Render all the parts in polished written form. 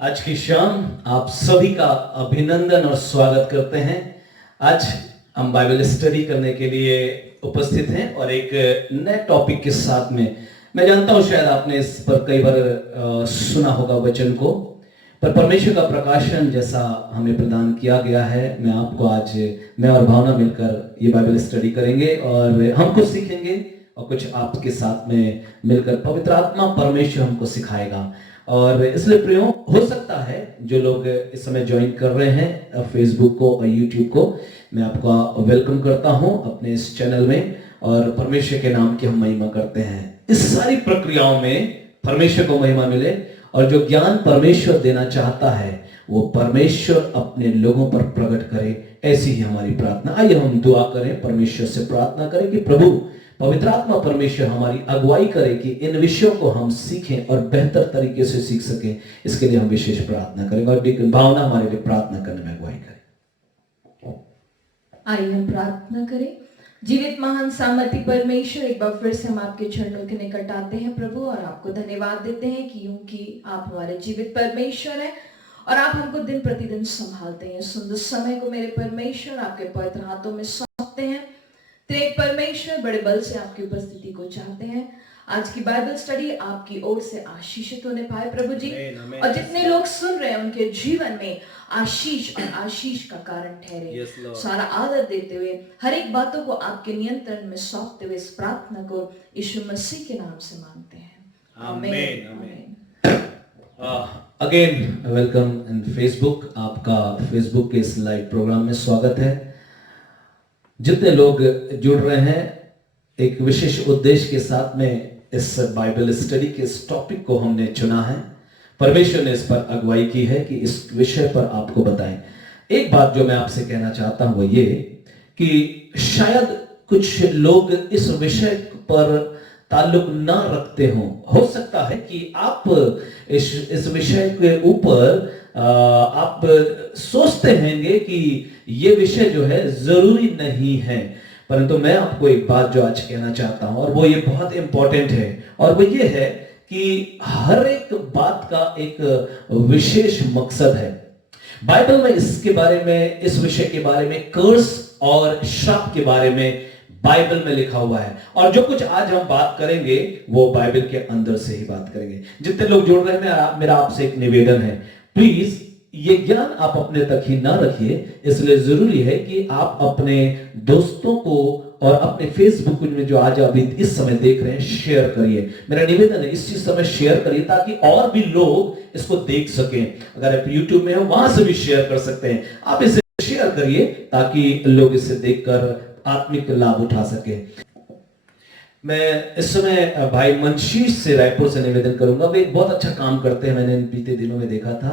आज की शाम आप सभी का अभिनंदन और स्वागत करते हैं। आज हम बाइबल स्टडी करने के लिए उपस्थित हैं और एक नए टॉपिक के साथ में। मैं जानता हूं शायद आपने इस पर कई बार सुना होगा वचन को, पर परमेश्वर का प्रकाशन जैसा हमें प्रदान किया गया है, मैं और भावना मिलकर ये बाइबल स्टडी करेंगे और हम कुछ सीखेंगे और कुछ आपके साथ में मिलकर पवित्र आत्मा परमेश्वर हमको सिखाएगा। और इसलिए प्रियो, हो सकता है जो लोग इस समय ज्वाइन कर रहे हैं फेसबुक को और यूट्यूब को, मैं आपका वेलकम करता हूं अपने इस चैनल में और परमेश्वर के नाम की हम महिमा करते हैं। इस सारी प्रक्रियाओं में परमेश्वर को महिमा मिले और जो ज्ञान परमेश्वर देना चाहता है वो परमेश्वर अपने लोगों पर प्रकट करे, ऐसी ही हमारी प्रार्थना। आइए हम दुआ करें, परमेश्वर से प्रार्थना करें कि प्रभु पवित्र आत्मा परमेश्वर हमारी अगुवाई करे कि इन विषयों को हम सीखें और बेहतर तरीके से सीख सकें। इसके लिए हम विशेष प्रार्थना करेंगे और भावना हमारे लिए प्रार्थना करने में अगुवाई करें। आइए हम प्रार्थना करें। जीवित महान सामर्थी परमेश्वर, एक बार फिर से हम आपके चरणों के निकट आते हैं प्रभु, और आपको धन्यवाद देते हैं कि क्योंकि आप हमारे जीवित परमेश्वर हैं और आप हमको दिन प्रतिदिन संभालते हैं। सुंदर समय को मेरे परमेश्वर आपके पवित्र हाथों में सौंपते हैं। त्रिएक परमेश्वर बड़े बल से आपकी उपस्थिति को चाहते हैं। आज की बाइबल स्टडी आपकी ओर से आशीषित होने पाए प्रभु जी, और जितने लोग सुन रहे हैं उनके जीवन में आशीष और आशीष का कारण ठहरे। सारा आदर देते हुए हर एक बातों को आपके नियंत्रण में सौंपते हुए इस प्रार्थना को यीशु मसीह के नाम से मांगते हैं, आमीन। Again welcome in Facebook. आपका फेसबुक के इस लाइव प्रोग्राम में स्वागत है। जितने लोग जुड़ रहे हैं, एक विशेष उद्देश्य के साथ में इस बाइबल स्टडी के इस टॉपिक को हमने चुना है। परमेश्वर ने इस पर अगुवाई की है कि इस विषय पर आपको बताएं। एक बात जो मैं आपसे कहना चाहता हूं वो ये कि शायद कुछ लोग इस विषय पर ताल्लुक ना रखते हो सकता है कि आप इस विषय के ऊपर आप सोचते होंगे कि ये विषय जो है जरूरी नहीं है, परंतु मैं आपको एक बात जो आज कहना चाहता हूं और वो ये बहुत इंपॉर्टेंट है, और वो ये है कि हर एक बात का एक विशेष मकसद है। बाइबल में इसके बारे में, इस विषय के बारे में, कर्स और श्राप के बारे में बाइबल में लिखा हुआ है। और जो कुछ आज हम बात करेंगे वो बाइबल के अंदर से ही बात करेंगे। जितने लोग जुड़ रहे हैं, मेरा आपसे एक निवेदन है, प्लीज ये ज्ञान आप अपने तक ही ना रखिए। इसलिए जरूरी है कि आप अपने दोस्तों को और अपने फेसबुक में जो आज अभी इस समय देख रहे हैं शेयर करिए। मेरा निवेदन है इस चीज समय शेयर करिए ताकि और भी लोग इसको देख सकें। अगर आप यूट्यूब में हो वहां से भी शेयर कर सकते हैं। आप इसे शेयर करिए ताकि लोग इसे देखकर आत्मिक लाभ उठा सके। मैं इस समय भाई मंशीष से, रायपुर से निवेदन करूंगा। वे एक बहुत अच्छा काम करते हैं, मैंने इन बीते दिनों में देखा था,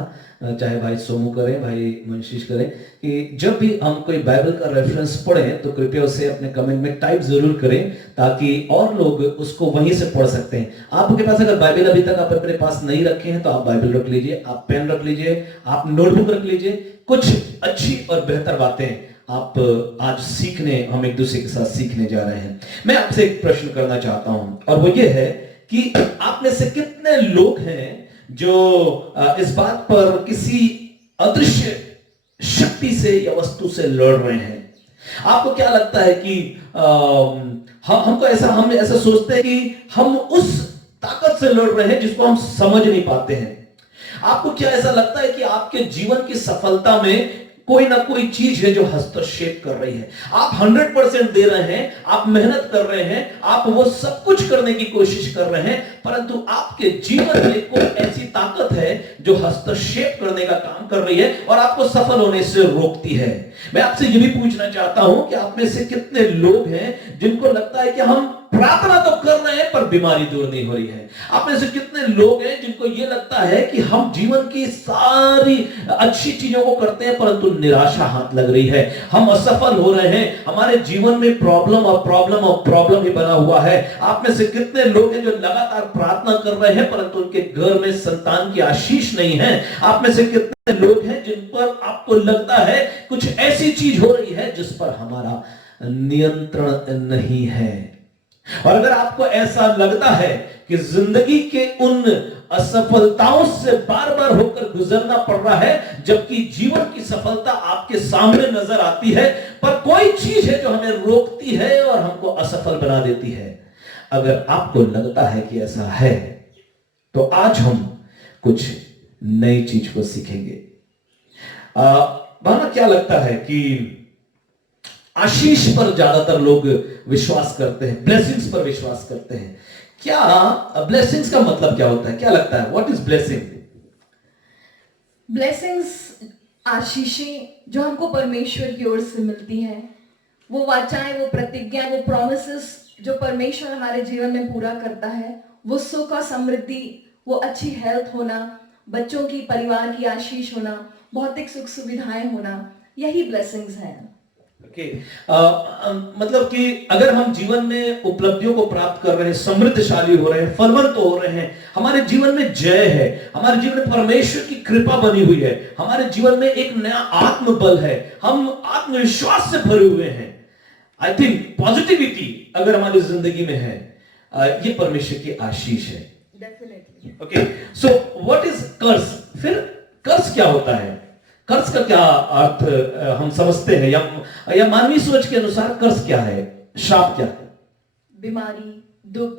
चाहे भाई सोमू करें, भाई मंशीष करें, कि जब भी हम कोई बाइबल का रेफरेंस पढ़ें तो कृपया उसे अपने कमेंट में टाइप जरूर करें ताकि और लोग उसको वहीं से पढ़ सकते हैं। आपके पास अगर बाइबल अभी तक आप अपने पास नहीं रखे हैं तो आप बाइबल रख लीजिए, आप पेन रख लीजिए, आप नोटबुक रख लीजिए। कुछ अच्छी और बेहतर बातें आप आज हम एक दूसरे के साथ सीखने जा रहे हैं। मैं आपसे एक प्रश्न करना चाहता हूं और वो ये है कि आप में से कितने लोग हैं जो इस बात पर किसी अदृश्य शक्ति से या वस्तु से लड़ रहे हैं। आपको क्या लगता है कि हम ऐसा सोचते हैं कि हम उस ताकत से लड़ रहे हैं जिसको हम समझ नहीं पाते हैं। आपको क्या ऐसा लगता है कि आपके जीवन की सफलता में कोई ना कोई चीज है जो हस्तक्षेप कर रही है? आप 100% दे रहे हैं, आप मेहनत कर रहे हैं, आप वो सब कुछ करने की कोशिश कर रहे हैं, परंतु आपके जीवन में कोई ऐसी ताकत है जो हस्तक्षेप करने का काम कर रही है और आपको सफल होने से रोकती है। मैं आपसे ये भी पूछना चाहता हूं कि आप में से कितने लोग हैं जिनको लगता है कि हम प्रार्थना तो कर रहे हैं पर बीमारी दूर नहीं हो रही है? आप में से कितने लोग हैं जिनको यह लगता है कि हम जीवन की सारी अच्छी चीजों को करते हैं परंतु निराशा हाथ लग रही है, हम असफल हो रहे हैं, हमारे जीवन में प्रॉब्लम और प्रॉब्लम और प्रॉब्लम ही बना हुआ है? आप में से कितने लोग हैं जो लगातार प्रार्थना कर रहे हैं परंतु उनके घर में संतान की आशीष नहीं है? आप में से कितने लोग हैं जिन पर आपको लगता है कुछ ऐसी चीज हो रही है जिस पर हमारा नियंत्रण नहीं है? और अगर आपको ऐसा लगता है कि जिंदगी के उन असफलताओं से बार बार होकर गुजरना पड़ रहा है, जबकि जीवन की सफलता आपके सामने नजर आती है, पर कोई चीज है जो हमें रोकती है और हमको असफल बना देती है। अगर आपको लगता है कि ऐसा है, तो आज हम कुछ नई चीज को सीखेंगे। भावना, क्या लगता है कि आशीष पर ज्यादातर लोग विश्वास करते हैं, ब्लेसिंग्स पर विश्वास करते हैं। क्या ब्लेसिंग्स का मतलब क्या होता है? क्या लगता है, व्हाट इज ब्लेसिंग? ब्लेसिंग्स, आशीषें जो हमको परमेश्वर की ओर से मिलती है, वो वाचाएं, वो प्रतिज्ञा, वो प्रॉमिसेस जो परमेश्वर हमारे जीवन में पूरा करता है, वो सुख और समृद्धि, वो अच्छी हेल्थ होना, बच्चों की, परिवार की आशीष होना, भौतिक सुख सुविधाएं होना, यही ब्लेसिंग्स हैं। ओके, मतलब कि अगर हम जीवन में उपलब्धियों को प्राप्त कर रहे हैं, समृद्धशाली हो रहे हैं, फलवंत हो रहे हैं, हमारे जीवन में जय है, हमारे जीवन में परमेश्वर की कृपा बनी हुई है, हमारे जीवन में एक नया आत्मबल है, हम आत्मविश्वास से भरे हुए हैं, आई थिंक पॉजिटिविटी अगर हमारी जिंदगी में है, ये परमेश्वर की आशीष है। Definitely. Okay, so what is curse? फिर कर्स क्या होता है? कर्ज का क्या अर्थ हम समझते हैं, या मानवीय सोच के अनुसार कर्ज क्या है, श्राप क्या है? बीमारी, दुख,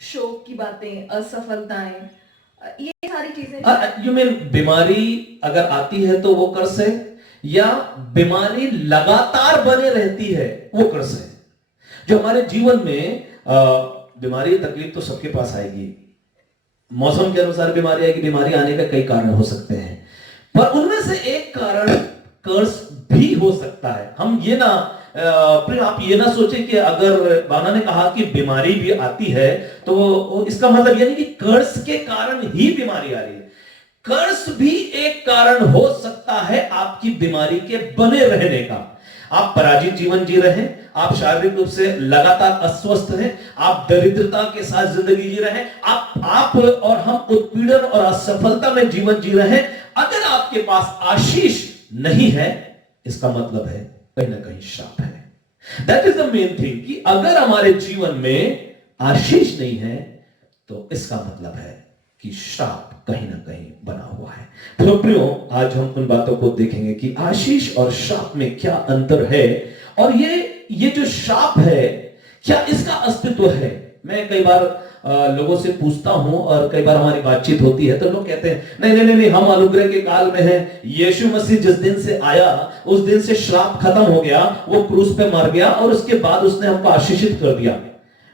शोक की बातें, असफलताएं, ये सारी चीजें। यू मीन बीमारी अगर आती है तो वो कर्ज है, या बीमारी लगातार बने रहती है वो कर्ज है? जो हमारे जीवन में बीमारी, तकलीफ तो सबके पास आएगी, मौसम के अनुसार बीमारी आएगी, बीमारी आने का कई कारण हो सकते हैं, पर उनमें से एक कारण कर्ज भी हो सकता है। हम ये ना आप ये ना सोचे कि अगर बाना ने कहा कि बीमारी भी आती है तो इसका मतलब ये नहीं कि कर्ज के कारण ही बीमारी आ रही है। कर्ज भी एक कारण हो सकता है आपकी बीमारी के बने रहने का। आप पराजित जीवन जी रहे हैं, आप शारीरिक रूप से लगातार अस्वस्थ हैं, आप दरिद्रता के साथ जिंदगी जी रहे हैं, आप और हम उत्पीड़न और असफलता में जीवन जी रहे हैं। अगर आपके पास आशीष नहीं है, इसका मतलब है कहीं ना कहीं श्राप है। That is the main thing, कि अगर हमारे जीवन में आशीष नहीं है तो इसका मतलब है कि श्राप कहीं ना कहीं बना हुआ है। तो प्रियो, आज हम उन बातों को देखेंगे कि आशीष और श्राप में क्या अंतर है, और ये जो श्राप है, क्या इसका अस्तित्व है? मैं कई बार लोगों से पूछता हूं, और कई बार हमारी बातचीत होती है तो लोग कहते हैं नहीं नहीं नहीं, हम अनुग्रह के काल में हैं, यीशु मसीह जिस दिन से आया उस दिन से श्राप खत्म हो गया, वो क्रूस पे मर गया और उसके बाद उसने हमको आशीषित कर दिया।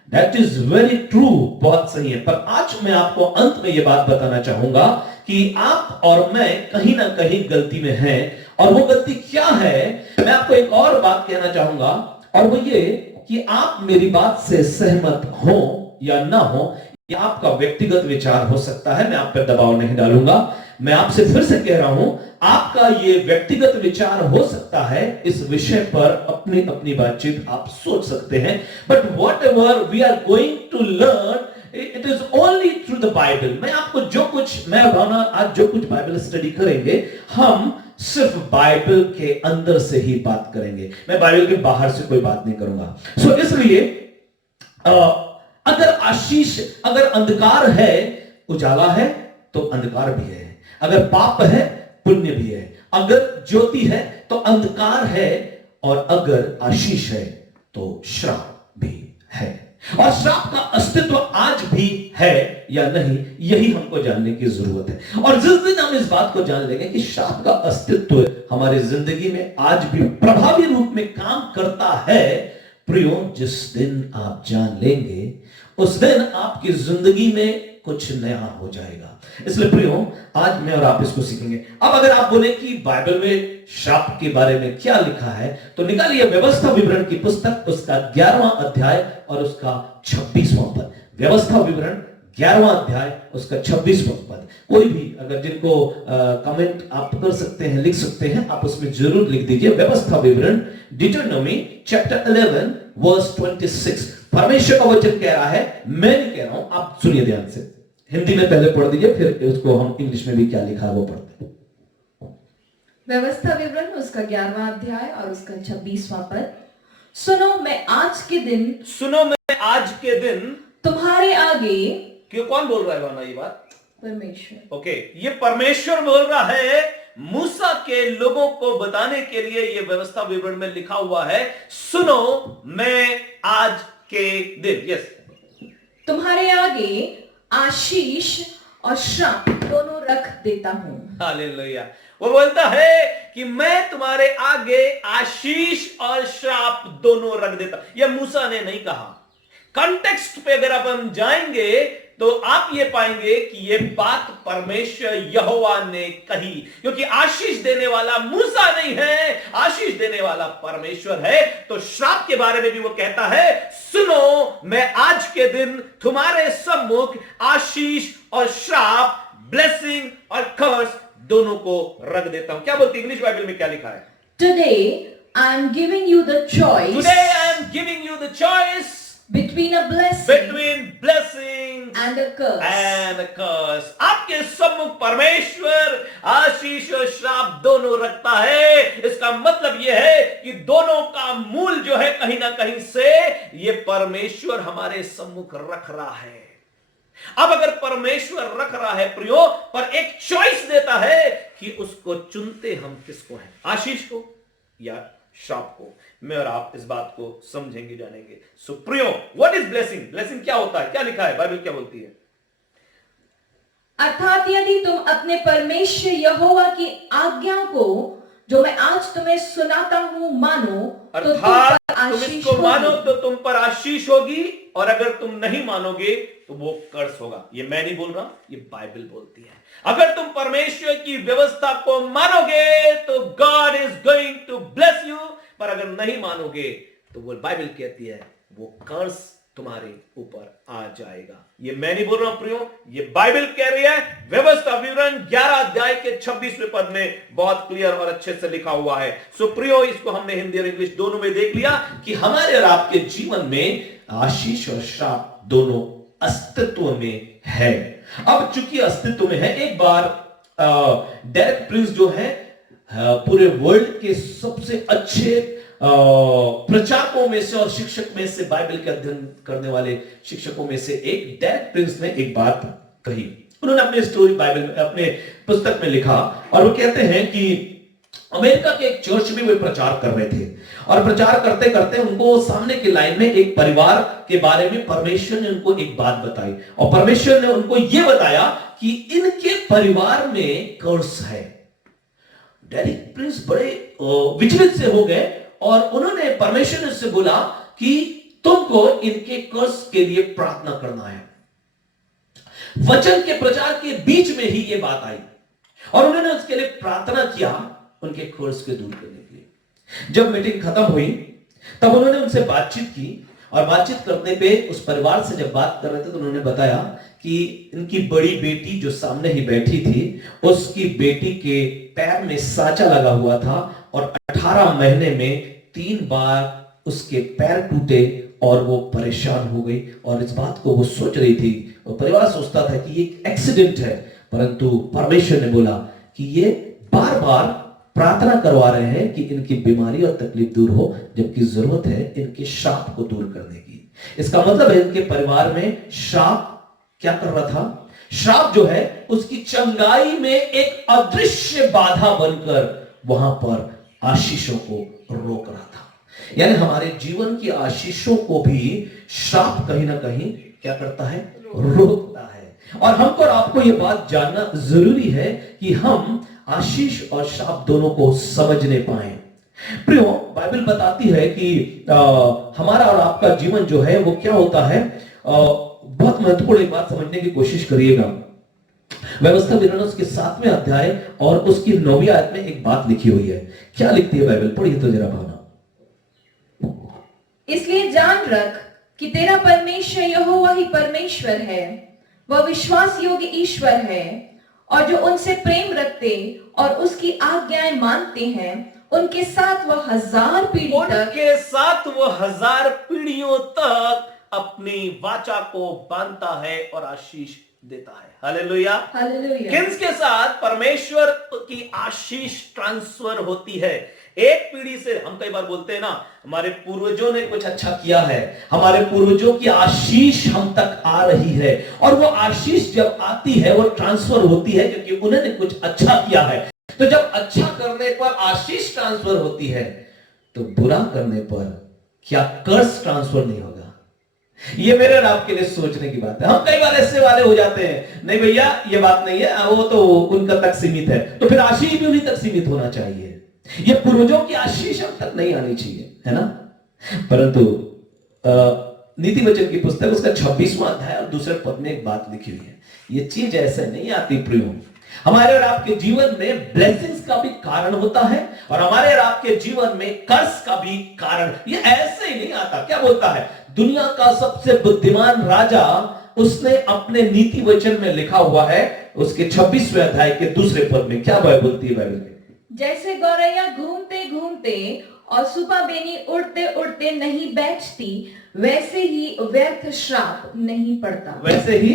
दैट इज वेरी ट्रू, बहुत सही है। पर आज मैं आपको अंत में यह बात बताना चाहूंगा कि आप और मैं कहीं ना कहीं गलती में हैं, और वो गलती क्या है, मैं आपको एक और बात कहना चाहूंगा, और वो ये कि आप मेरी बात से सहमत हो या ना हो, ये आपका व्यक्तिगत विचार हो सकता है, मैं आप पर दबाव नहीं डालूंगा। मैं आपसे फिर से कह रहा हूं, आपका ये व्यक्तिगत विचार हो सकता है, इस विषय पर अपनी अपनी बातचीत आप सोच सकते हैं, but whatever we are going to learn, it is only through the Bible. मैं आपको जो कुछ, मैं भावना आज जो कुछ बाइबल स्टडी करेंगे, हम सिर्फ बाइबल के अंदर से ही बात करेंगे, मैं बाइबल के बाहर से कोई बात नहीं करूंगा। सो इसलिए अगर आशीष, अगर अंधकार है, उजाला है तो अंधकार भी है, अगर पाप है पुण्य भी है, अगर ज्योति है तो अंधकार है, और अगर आशीष है तो श्राप भी है। और श्राप का अस्तित्व आज भी है या नहीं, यही हमको जानने की जरूरत है। और जिस दिन हम इस बात को जान लेंगे कि श्राप का अस्तित्व हमारी जिंदगी में आज भी प्रभावी रूप में काम करता है, प्रियो, जिस दिन आप जान लेंगे उस दिन आपकी जिंदगी में कुछ नया हो जाएगा। इसलिए प्रियो, आज मैं और आप इसको सीखेंगे। अब अगर आप बोले कि बाइबल में श्राप के बारे में क्या लिखा है, तो निकालिए व्यवस्था विवरण की पुस्तक, उसका 11वां अध्याय और उसका 26वां पद। व्यवस्था विवरण 11वां अध्याय उसका 26वां पद। कोई भी अगर जिनको कमेंट आप कर सकते हैं, लिख सकते हैं, आप उसमें जरूर लिख दीजिए व्यवस्था विवरण, डिटरनॉमी चैप्टर 11 वर्स 26। परमेश्वर का वचन कह रहा है, मैं नहीं कह रहा हूं, आप सुनिए ध्यान से। हिंदी में पहले पढ़ दीजिए, फिर उसको हम इंग्लिश में भी क्या लिखा है वो पढ़ते हैं। व्यवस्था विवरण उसका 11वां अध्याय और उसका 26वां पद। सुनो मैं आज के दिन तुम्हारे आगे। क्यों, कौन बोल रहा है वाना ये बात? परमेश्वर। ओके, ये परमेश्वर बोल रहा है। मूसा के लोगों को बताने के लिए ये व्यवस्था विवरण में लिखा हुआ है, सुनो मैं आज के दिन, यस, तुम्हारे आगे आशीष और श्राप दोनों रख देता हूं। हालेलुया। वो बोलता है कि मैं तुम्हारे आगे आशीष और श्राप दोनों रख देता। यह मूसा ने नहीं कहा। कॉन्टेक्स्ट पे अगर अपन जाएंगे तो आप ये पाएंगे कि ये बात परमेश्वर यहोवा ने कही, क्योंकि आशीष देने वाला मूसा नहीं है, आशीष देने वाला परमेश्वर है। तो श्राप के बारे में भी वो कहता है, सुनो मैं आज के दिन तुम्हारे सम्मुख आशीष और श्राप, ब्लेसिंग और कर्स दोनों को रख देता हूं। क्या बोलती इंग्लिश बाइबल में क्या लिखा है? Today I am giving you the choice Today I am giving you the choice between a blessing between blessings and a curse. and a curse. आपके सम्मुख परमेश्वर आशीष और श्राप दोनों रखता है। इसका मतलब यह है कि दोनों का मूल जो है कहीं ना कहीं से ये परमेश्वर हमारे सम्मुख रख रहा है। अब अगर परमेश्वर रख रहा है प्रियो, पर एक चॉइस देता है कि उसको चुनते हम किसको हैं, आशीष को या श्राप को। मैं और आप इस बात को समझेंगे, जानेंगे। सो प्रियो, व्हाट इज ब्लेसिंग? ब्लेसिंग क्या होता है, क्या लिखा है, बाइबल क्या बोलती है? अर्थात यदि तुम अपने परमेश्वर यहोवा की आज्ञा को जो मैं आज तुम्हें सुनाता हूं मानो, तो तुम अर्थात पर तुम आशीष इसको मानो होगी। तो तुम पर आशीष होगी, और अगर तुम नहीं मानोगे तो वो कर्स होगा। ये मैं नहीं बोल रहा, ये बाइबल बोलती है। अगर तुम परमेश्वर की व्यवस्था को मानोगे तो God is going to bless you, पर अगर नहीं मानोगे तो वो बाइबल कहती है वो कर्स तुम्हारे ऊपर आ जाएगा। ये मैं नहीं बोल रहा हूं प्रियो, ये बाइबल कह रही है। व्यवस्था विवरण 11 अध्याय के 26वें पद में बहुत क्लियर और अच्छे से लिखा हुआ है। सो प्रियो, इसको हमने हिंदी और इंग्लिश दोनों में देख लिया कि हमारे और आपके जीवन में आशीष और श्राप दोनों अस्तित्व में है। अब चूंकि अस्तित्व में है, एक बार डेरेक प्रिंस जो है पूरे वर्ल्ड के सबसे अच्छे प्रचारकों में से और शिक्षक में से, बाइबल के अध्ययन करने वाले शिक्षकों में से एक डेरेक प्रिंस ने एक बात कही। उन्होंने अपनी स्टोरी बाइबल में, अपने पुस्तक में लिखा, और वो कहते हैं कि अमेरिका के एक चर्च में वे प्रचार कर रहे थे, और प्रचार करते करते उनको सामने की लाइन में एक परिवार के बारे में परमेश्वर ने उनको एक बात बताई, और परमेश्वर ने उनको यह बताया कि इनके परिवार में कर्स है। डेरेक प्रिंस बड़े विचलित से हो गए, और उन्होंने परमेश्वर ने उससे बोला कि तुमको इनके कर्स के लिए प्रार्थना करना है। वचन के प्रचार के बीच में ही यह बात आई, और उन्होंने उसके लिए प्रार्थना किया उनके कर्स के दूर करने के लिए। जब मीटिंग खत्म हुई तब उन्होंने उनसे बातचीत की, और बातचीत करने पे उस परिवार से जब बात कर रहे थे तो उन्होंने बताया कि इनकी बड़ी बेटी जो सामने ही बैठी थी, उसकी बेटी के पैर में सांचा लगा हुआ था, और 18 महीने में 3 बार उसके पैर टूटे और वो परेशान हो गई। और इस बात को वो सोच रही थी, वो परिवार सोचता था कि ये एक्सीडेंट है, परंतु परमेश्वर ने बोला कि ये बार बार प्रार्थना करवा रहे हैं कि इनकी बीमारी और तकलीफ दूर हो, जबकि जरूरत है इनके श्राप को दूर करने की। इसका मतलब है इनके परिवार में श्राप क्या कर रहा था? श्राप जो है उसकी चंगाई में एक अदृश्य बाधा बनकर वहां पर आशीषों को रोक रहा था। यानी हमारे जीवन की आशीषों को भी श्राप कहीं ना कहीं क्या करता है? रोकता है। और हमको और आपको यह बात जानना जरूरी है कि हम आशीष और श्राप दोनों को समझने पाए। प्रियो, बाइबल बताती है कि हमारा और आपका जीवन जो है वो क्या होता है। बहुत महत्वपूर्ण एक बात समझने की कोशिश करिएगा। व्यवस्था विवरण उसके 7वें अध्याय और उसकी 9वीं आयत में एक बात लिखी हुई है। क्या लिखती है बाइबल? पढ़िए तो जरा भावना। इसलिए जान रख कि तेरा परमेश्वर यहोवा ही परमेश्वर है, वह विश्वास योग्य ईश्वर है, और जो उनसे प्रेम रखते और उसकी आज्ञाएं मानते हैं उनके साथ वह 1000 पीढ़ियों तक अपनी वाचा को बांधता है और आशीष देता है। Hallelujah, hallelujah. किसके साथ? परमेश्वर की आशीष ट्रांसफर होती है। एक पीढ़ी से, हम कई बार बोलते हैं ना, हमारे पूर्वजों ने कुछ अच्छा किया है, हमारे पूर्वजों की आशीष हम तक आ रही है, और वो आशीष जब आती है वो ट्रांसफर होती है क्योंकि उन्होंने कुछ अच्छा किया है। तो जब अच्छा करने पर आशीष ट्रांसफर होती है, तो बुरा करने पर क्या कर्स ट्रांसफर नहीं होगा? ये मेरे और आपके लिए सोचने की बात है। हम कई बार ऐसे वाले हो जाते हैं, नहीं भैया ये बात नहीं है, वो तो उनका तक सीमित है, तो फिर आशीष भी उन्हीं तक सीमित होना चाहिए। ये पूर्वजों की आशीष हम तक नहीं आनी चाहिए, है ना? परंतु नीति वचन की पुस्तक उसका 26वां अध्याय और दूसरे पद में एक बात लिखी हुई है, ये चीज ऐसे नहीं आती प्रियो। हमारे और आपके जीवन में ब्लेसिंग्स का भी कारण होता है, और हमारे और आपके जीवन में कर्स का भी कारण, ये ऐसे ही नहीं आता। क्या बोलता है? दुनिया का सबसे बुद्धिमान राजा, उसने अपने नीति वचन में लिखा हुआ है, उसके 26वें अध्याय के दूसरे पद में क्या बोलती है बाइबल में? जैसे गौरैया घूमते घूमते और सुपा बेनी उड़ते उड़ते नहीं बैठती, वैसे ही व्यर्थ श्राप नहीं पड़ता। वैसे ही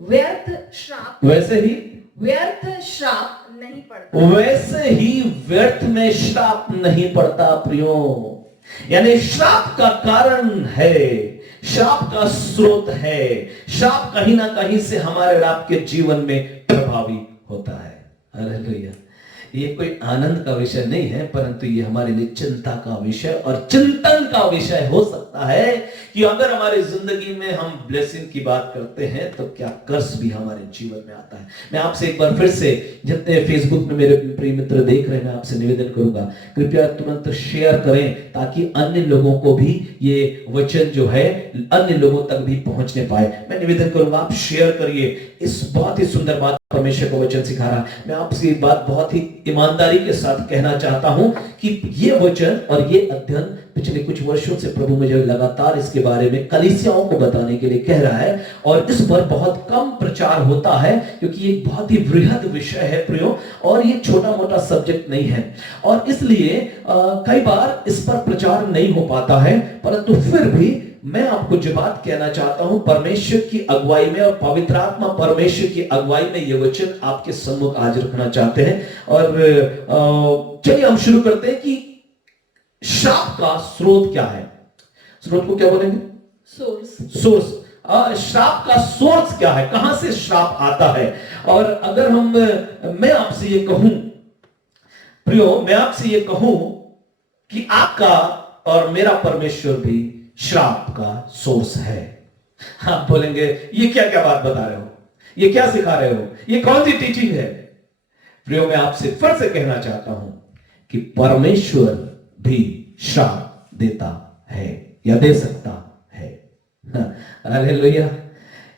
व्यर्थ श्राप, वैसे ही व्यर्थ श्राप नहीं पड़ता। वैसे ही व्यर्थ में श्राप नहीं पड़ता प्रियो। यानी श्राप का कारण है, श्राप का स्रोत है, श्राप कहीं ना कहीं से हमारे और आपके जीवन में प्रभावी होता है। हालेलुया। ये कोई आनंद का विषय नहीं है, परंतु ये हमारे लिए चिंता का विषय और चिंतन का विषय हो सकता है कि अगर हमारी जिंदगी में हम ब्लेसिंग की बात करते हैं तो क्या कर्स भी हमारे जीवन में आता है। मैं आपसे एक बार फिर से, जितने फेसबुक में मेरे प्रिय मित्र देख रहे हैं, मैं आपसे निवेदन करूंगा, कृपया तुरंत शेयर करें ताकि अन्य लोगों को भी ये वचन जो है अन्य लोगों तक भी पहुंचने पाए। मैं निवेदन करूंगा आप शेयर करिए। इस बहुत ही सुंदर बात परमेश्वर का वचन सिखा रहा है। मैं आपसे एक बात बहुत ही ईमानदारी के साथ कहना चाहता हूं कि ये वचन और ये अध्ययन पिछले कुछ वर्षों से प्रभु मुझे लगातार इसके बारे में कलीसियाओं को बताने के लिए कह रहा है, और इस पर बहुत कम प्रचार होता है क्योंकि ये बहुत ही बृहद विषय है प्रियो, और ये छोटा मोटा सब्जेक्ट नहीं है, और इसलिए कई बार इस पर प्रचार नहीं हो पाता है। परंतु फिर भी मैं आपको जो बात कहना चाहता हूं, परमेश्वर की अगुवाई में और पवित्र आत्मा परमेश्वर की अगुवाई में ये वचन आपके सम्मुख आज रखना चाहते हैं। और चलिए हम शुरू करते हैं कि श्राप का स्रोत क्या है। स्रोत को क्या बोलेंगे? सोर्स। श्राप का सोर्स क्या है, कहां से श्राप आता है? और अगर मैं आपसे ये कहूं प्रियो, मैं आपसे ये कहूं कि आपका और मेरा परमेश्वर भी श्राप का सोर्स है। आप बोलेंगे ये क्या क्या बात बता रहे हो, ये क्या सिखा रहे हो, ये कौन सी टीचिंग है? प्रियो, मैं आपसे फिर से कहना चाहता हूं कि परमेश्वर भी श्राप देता है या दे सकता है। हालेलुया।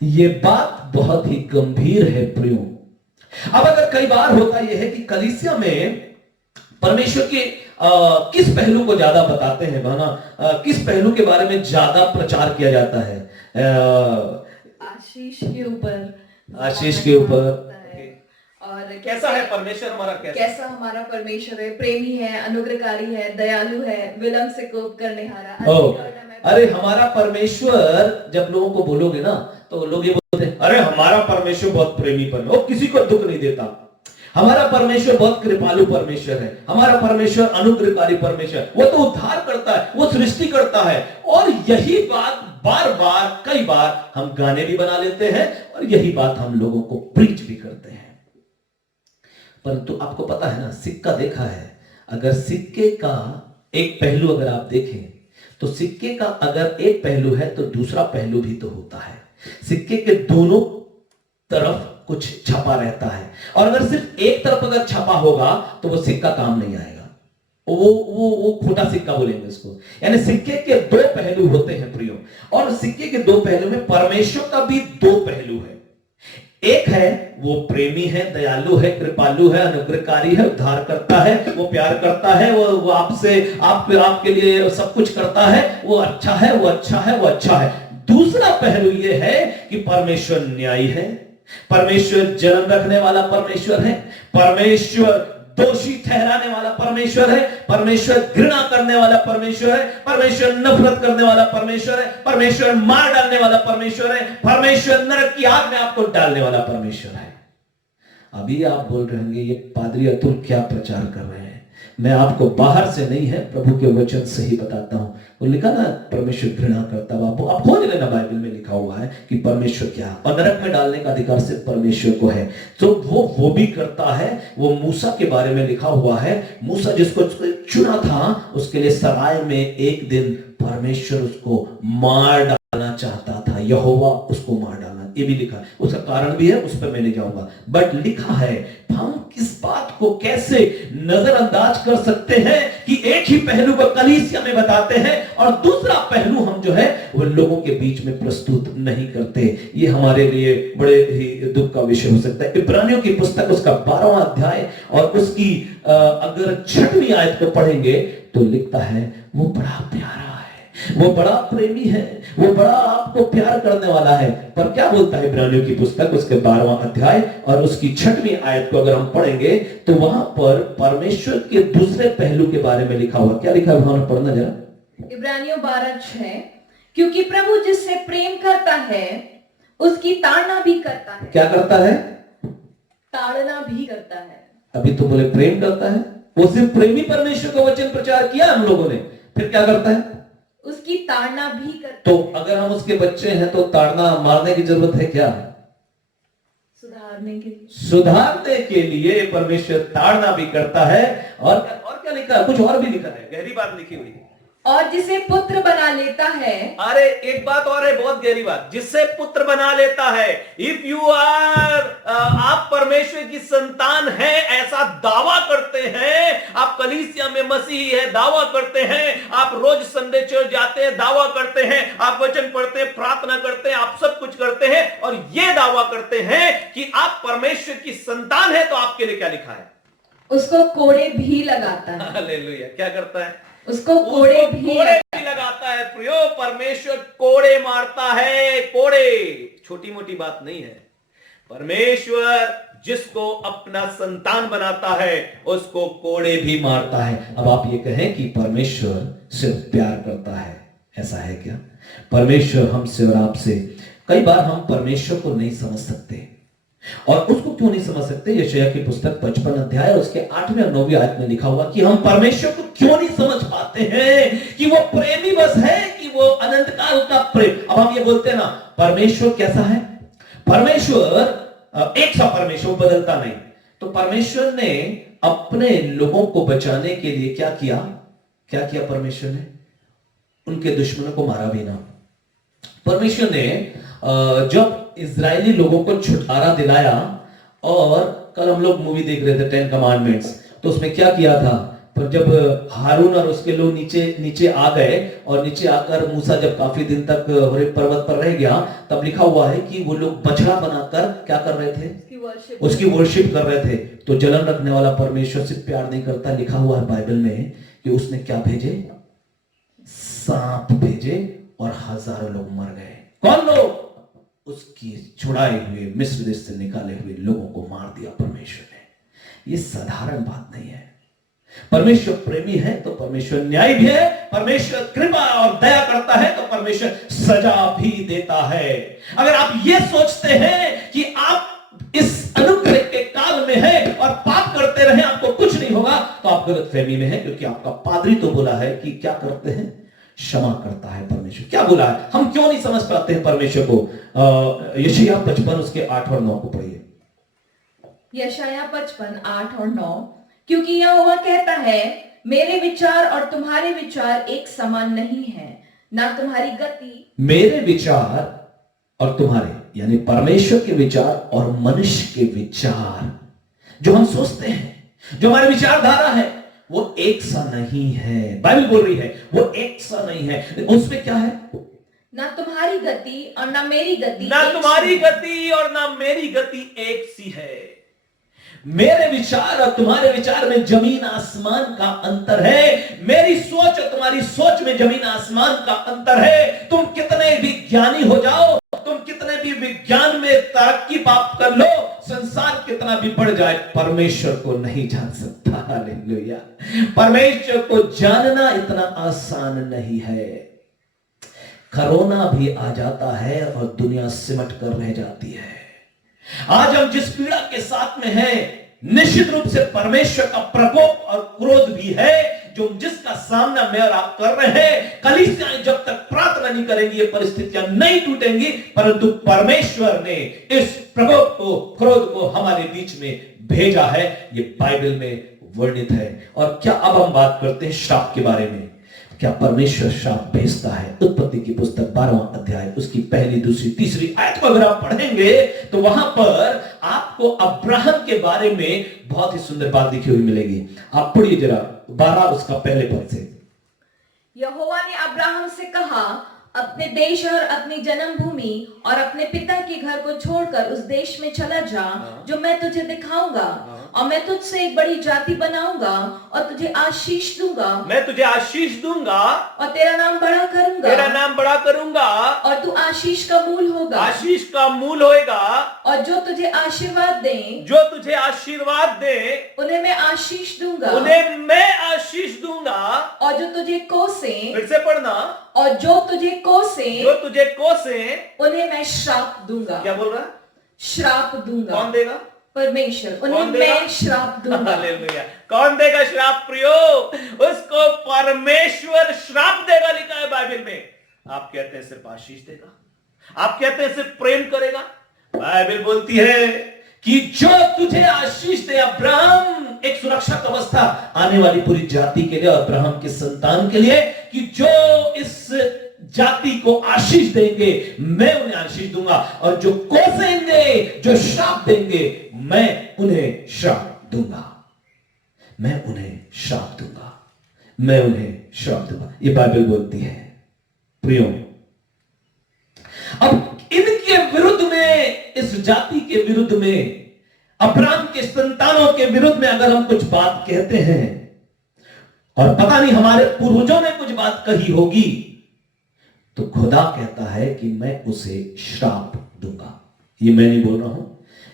ये बात बहुत ही गंभीर है प्रियो। अब अगर कई बार होता यह है कि कलीसिया में परमेश्वर के किस पहलू को ज्यादा बताते हैं बना, किस पहलू के बारे में ज्यादा प्रचार किया जाता है? आशीष के ऊपर, आशीष के ऊपर। और कैसा है परमेश्वर हमारा, कैसा हमारा परमेश्वर है, प्रेमी है, अनुग्रहकारी है, दयालु है, विलंब से कोप करने हारा। अरे हमारा परमेश्वर, जब लोगों को बोलोगे ना तो लोग ये बोलते हैं, अरे हमारा परमेश्वर बहुत प्रेमी परमेश्वर, वो किसी को दुख नहीं देता। हमारा परमेश्वर बहुत कृपालु परमेश्वर है, हमारा परमेश्वर अनुग्रहकारी परमेश्वर, वो तो उद्धार करता है, वो सृष्टि करता है। और यही बात बार बार कई बार हम गाने भी बना लेते हैं और यही बात हम लोगों को प्रीच भी करते हैं। परंतु आपको पता है ना, सिक्का देखा है, अगर सिक्के का एक पहलू अगर आप देखें तो सिक्के का अगर एक पहलू है तो दूसरा पहलू भी तो होता है। सिक्के के दोनों तरफ कुछ छपा रहता है, और अगर सिर्फ एक तरफ अगर छपा होगा तो वो सिक्का काम नहीं आएगा, वो खोटा सिक्का बोलेंगे इसको। यानी सिक्के के दो पहलू होते हैं प्रियो, और सिक्के के दो पहलू में परमेश्वर का भी दो पहलू है। एक है वो प्रेमी है, दयालु है, कृपालु है, अनुग्रहकारी है, उद्धार करता है, वो प्यार करता है, वो आपसे आपके लिए सब कुछ करता है, वो अच्छा है, वो अच्छा है, वो अच्छा है। दूसरा पहलू ये है कि परमेश्वर न्यायी है, परमेश्वर जन्म रखने वाला परमेश्वर है, परमेश्वर दोषी ठहराने वाला परमेश्वर है, परमेश्वर घृणा करने वाला परमेश्वर है, परमेश्वर नफरत करने वाला परमेश्वर है, परमेश्वर मार डालने वाला परमेश्वर है, परमेश्वर नरक की आग में आपको डालने वाला परमेश्वर है। अभी आप बोल रहे होंगे ये पादरी अतुल क्या प्रचार कर रहे हैं, मैं आपको बाहर से नहीं है, प्रभु के वचन से ही बताता हूं। वो लिखा ना परमेश्वर घृणा करता है, आप खोज लेना, बाइबल में लिखा हुआ है कि परमेश्वर क्या है, और नरक में डालने का अधिकार सिर्फ परमेश्वर को है। तो वो भी करता है। वो मूसा के बारे में लिखा हुआ है, मूसा जिसको चुना था, उसके लिए सराय में एक दिन परमेश्वर उसको मार डालना चाहता था, यहोवा उसको मार डालना, ये भी लिखा है। उसका कारण भी है, उस पर मैं नहीं जाऊंगा, बट लिखा है। हम किस बात को कैसे नजरअंदाज कर सकते हैं कि एक ही पहलू को कलीसिया में बताते हैं और दूसरा पहलू हम जो है वो लोगों के बीच में प्रस्तुत नहीं करते। ये हमारे लिए बड़े ही दुख का विषय हो सकता है। इब्रानियों की पुस्तक उसका 12वां अध्याय और उसकी अगर 6वीं आयत को पढ़ेंगे तो लिखता है वो बड़ा प्यारा है, वो बड़ा प्रेमी है, वो बड़ा आपको प्यार करने वाला है। पर क्या बोलता है इब्रानियों की पुस्तक उसके 12वां अध्याय और उसकी 6वीं आयत को अगर हम पढ़ेंगे तो वहां पर परमेश्वर के दूसरे पहलू के बारे में लिखा हुआ। क्या लिखा है वहां, पढ़ना जरा। इब्रानियों 12:6, क्योंकि प्रभु जिससे प्रेम करता है उसकी ताड़ना भी करता है। क्या करता है? ताड़ना भी करता है। अभी तो बोले प्रेम करता है, वो सिर्फ प्रेमी परमेश्वर का वचन प्रचार किया हम लोगों ने, फिर क्या करता है? उसकी ताड़ना भी करता तो अगर हम उसके बच्चे हैं तो ताड़ना मारने की जरूरत है क्या? सुधारने के लिए परमेश्वर ताड़ना भी करता है। और क्या लिखा है? कुछ और भी लिखा है, गहरी बात लिखी हुई है। और जिसे पुत्र बना लेता है। अरे एक बात और है, बहुत गहरी बात, जिससे पुत्र बना लेता है। इफ यू आर आप परमेश्वर की संतान हैं, ऐसा दावा करते हैं, आप कलीसिया में मसीही है दावा करते हैं, आप रोज संडे चर्च जाते हैं दावा करते हैं, आप वचन पढ़ते हैं, प्रार्थना करते हैं, आप सब कुछ करते हैं और यह दावा करते हैं कि आप परमेश्वर की संतान है, तो आपके लिए क्या लिखा है? उसको कोड़े भी लगाता है। हालेलुया। क्या करता है? उसको कोड़े भी लगाता है। प्रियो, परमेश्वर कोड़े मारता है। कोड़े छोटी मोटी बात नहीं है। परमेश्वर जिसको अपना संतान बनाता है उसको कोड़े भी मारता है। अब आप ये कहें कि परमेश्वर सिर्फ प्यार करता है, ऐसा है क्या? परमेश्वर हमसे और आपसे, कई बार हम परमेश्वर को नहीं समझ सकते। और उसको क्यों नहीं समझ सकते? यशायाह की पुस्तक 55 अध्याय और उसके 8वें और 9वें आयत में लिखा हुआ कि हम परमेश्वर को क्यों नहीं समझ पाते हैं कि वो प्रेमी बस है, कि वो अनंत काल का प्रेम। अब हम ये बोलते हैं ना, परमेश्वर कैसा है? परमेश्वर एक सा परमेश्वर, बदलता नहीं। तो परमेश्वर ने अपने लोगों को बचाने के लिए क्या किया? क्या किया परमेश्वर ने? उनके दुश्मनों को मारा भी ना। परमेश्वर ने जब इजरायली लोगों को छुटकारा दिलाया, और कल हम लोग मूवी देख रहे थे 10 कमांडमेंट्स, तो उसमें क्या किया था? पर जब हारून और उसके लोग नीचे आ गए और नीचे आकर मूसा जब काफी दिन तक होरेब पर्वत पर रह गया, तब लिखा हुआ है कि वो लोग बछड़ा बनाकर क्या कर रहे थे? उसकी वर्शिप कर रहे थे। तो जलन रखने वाला परमेश्वर से प्यार नहीं करता। लिखा हुआ है बाइबल में कि उसने क्या भेजे? सांप भेजे और हजारों लोग मर गए। कौन लोग? उसकी छुड़ाए हुए, मिस्र देश से निकाले हुए लोगों को मार दिया परमेश्वर ने। ये साधारण बात नहीं है। परमेश्वर प्रेमी है तो परमेश्वर न्यायी भी है। परमेश्वर कृपा और दया करता है तो परमेश्वर सजा भी देता है। अगर आप ये सोचते हैं कि आप इस अनुग्रह के काल में है और पाप करते रहे, आपको कुछ नहीं होगा, तो आप गलतफहमी में हैं। क्योंकि आपका पादरी तो बोला है कि क्या करते हैं? क्षमा करता है परमेश्वर। क्या बोला है? हम क्यों नहीं समझ पाते हैं परमेश्वर को? यशायाह 55 उसके 8 और 9 को पढ़िए। यशायाह 55 8 और 9, क्योंकि यहोवा कहता है, मेरे विचार और तुम्हारे विचार एक समान नहीं है, ना तुम्हारी गति। मेरे विचार और तुम्हारे, यानी परमेश्वर के विचार और मनुष्य के विचार, जो हम सोचते हैं, जो हमारे विचारधारा है, वो एक सा नहीं है। बाइबल बोल रही है वो एक सा नहीं है। उसमें क्या है? ना तुम्हारी गति और ना मेरी गति, ना तुम्हारी गति और ना मेरी गति एक सी है। मेरे विचार और तुम्हारे विचार में जमीन आसमान का अंतर है। मेरी सोच और तुम्हारी सोच में जमीन आसमान का अंतर है। तुम कितने भी ज्ञानी हो जाओ, तुम कितने भी विज्ञान में तरक्की प्राप्त कर लो, संसार कितना भी बढ़ जाए, परमेश्वर को नहीं जान सकता। हालेलुया। परमेश्वर को जानना इतना आसान नहीं है। कोरोना भी आ जाता है और दुनिया सिमट कर रह जाती है। आज हम जिस पीड़ा के साथ में हैं, निश्चित रूप से परमेश्वर का प्रकोप और क्रोध भी है, जो जिसका सामना मैं और आप कर रहे हैं। कलीसियाएं जब तक प्रार्थना नहीं करेंगी ये परिस्थितियां नहीं टूटेंगी, परंतु परमेश्वर ने इस प्रकोप को, क्रोध को हमारे बीच में भेजा है। ये बाइबल में वर्णित है। और क्या अब हम बात करते हैं श्राप के बारे में। क्या परमेश्वर श्राप भेजता है? उत्पत्ति की पुस्तक 12वां अध्याय उसकी पहली, दूसरी, तीसरी आयत को अगर आप पढ़ेंगे तो वहां पर आपको अब्राहम के बारे में बहुत ही सुंदर बात लिखी हुई मिलेगी। आप पढ़िए जरा 12 उसका पहले पद से। यहोवा ने अब्राहम से कहा, अपने देश और अपनी जन्मभूमि और अपने पिता के घर को छोड़कर उस देश में चला जा जो मैं तुझे दिखाऊंगा, और मैं तुझसे एक बड़ी जाति बनाऊंगा और तुझे आशीष दूंगा। मैं तुझे आशीष दूंगा और तेरा नाम बड़ा करूंगा। तेरा नाम बड़ा करूंगा और तू आशीष का मूल होगा। आशीष का मूल होएगा। और जो तुझे आशीर्वाद दे, जो तुझे आशीर्वाद दे उन्हें मैं आशीष दूंगा। उन्हें मैं आशीष दूंगा। और जो तुझे कोसे, फिर से पढ़ना, और जो तुझे कोसे जो तुझे कोसे उन्हें मैं श्राप दूंगा। क्या बोल रहा? श्राप दूंगा। कौन देगा? परमेश्वर। उन्हें कौन देगा? मैं श्राप दूंगा। हालेलुया। कौन देगा श्राप प्रियो? उसको परमेश्वर श्राप देगा, लिखा है बाइबल में। आप कहते हैं सिर्फ आशीष देगा, आप कहते हैं सिर्फ प्रेम करेगा। बाइबल बोलती है कि जो तुझे आशीष दे अब्राहम, एक सुरक्षा व्यवस्था आने वाली पूरी जाति के लिए और अब्राहम के संतान के लिए, कि जो इस जाति को आशीष देंगे मैं उन्हें आशीष दूंगा, और जो कोसेंगे, जो श्राप देंगे, मैं उन्हें श्राप दूंगा। मैं उन्हें श्राप दूंगा, मैं उन्हें श्राप दूंगा। ये बाइबल बोलती है प्रियो। अब इनके विरुद्ध में, इस जाति के विरुद्ध में, अब्राहम के संतानों के विरुद्ध में अगर हम कुछ बात कहते हैं और पता नहीं हमारे पूर्वजों ने कुछ बात कही होगी, तो खुदा कहता है कि मैं उसे श्राप दूंगा। ये मैं नहीं बोल रहा हूं,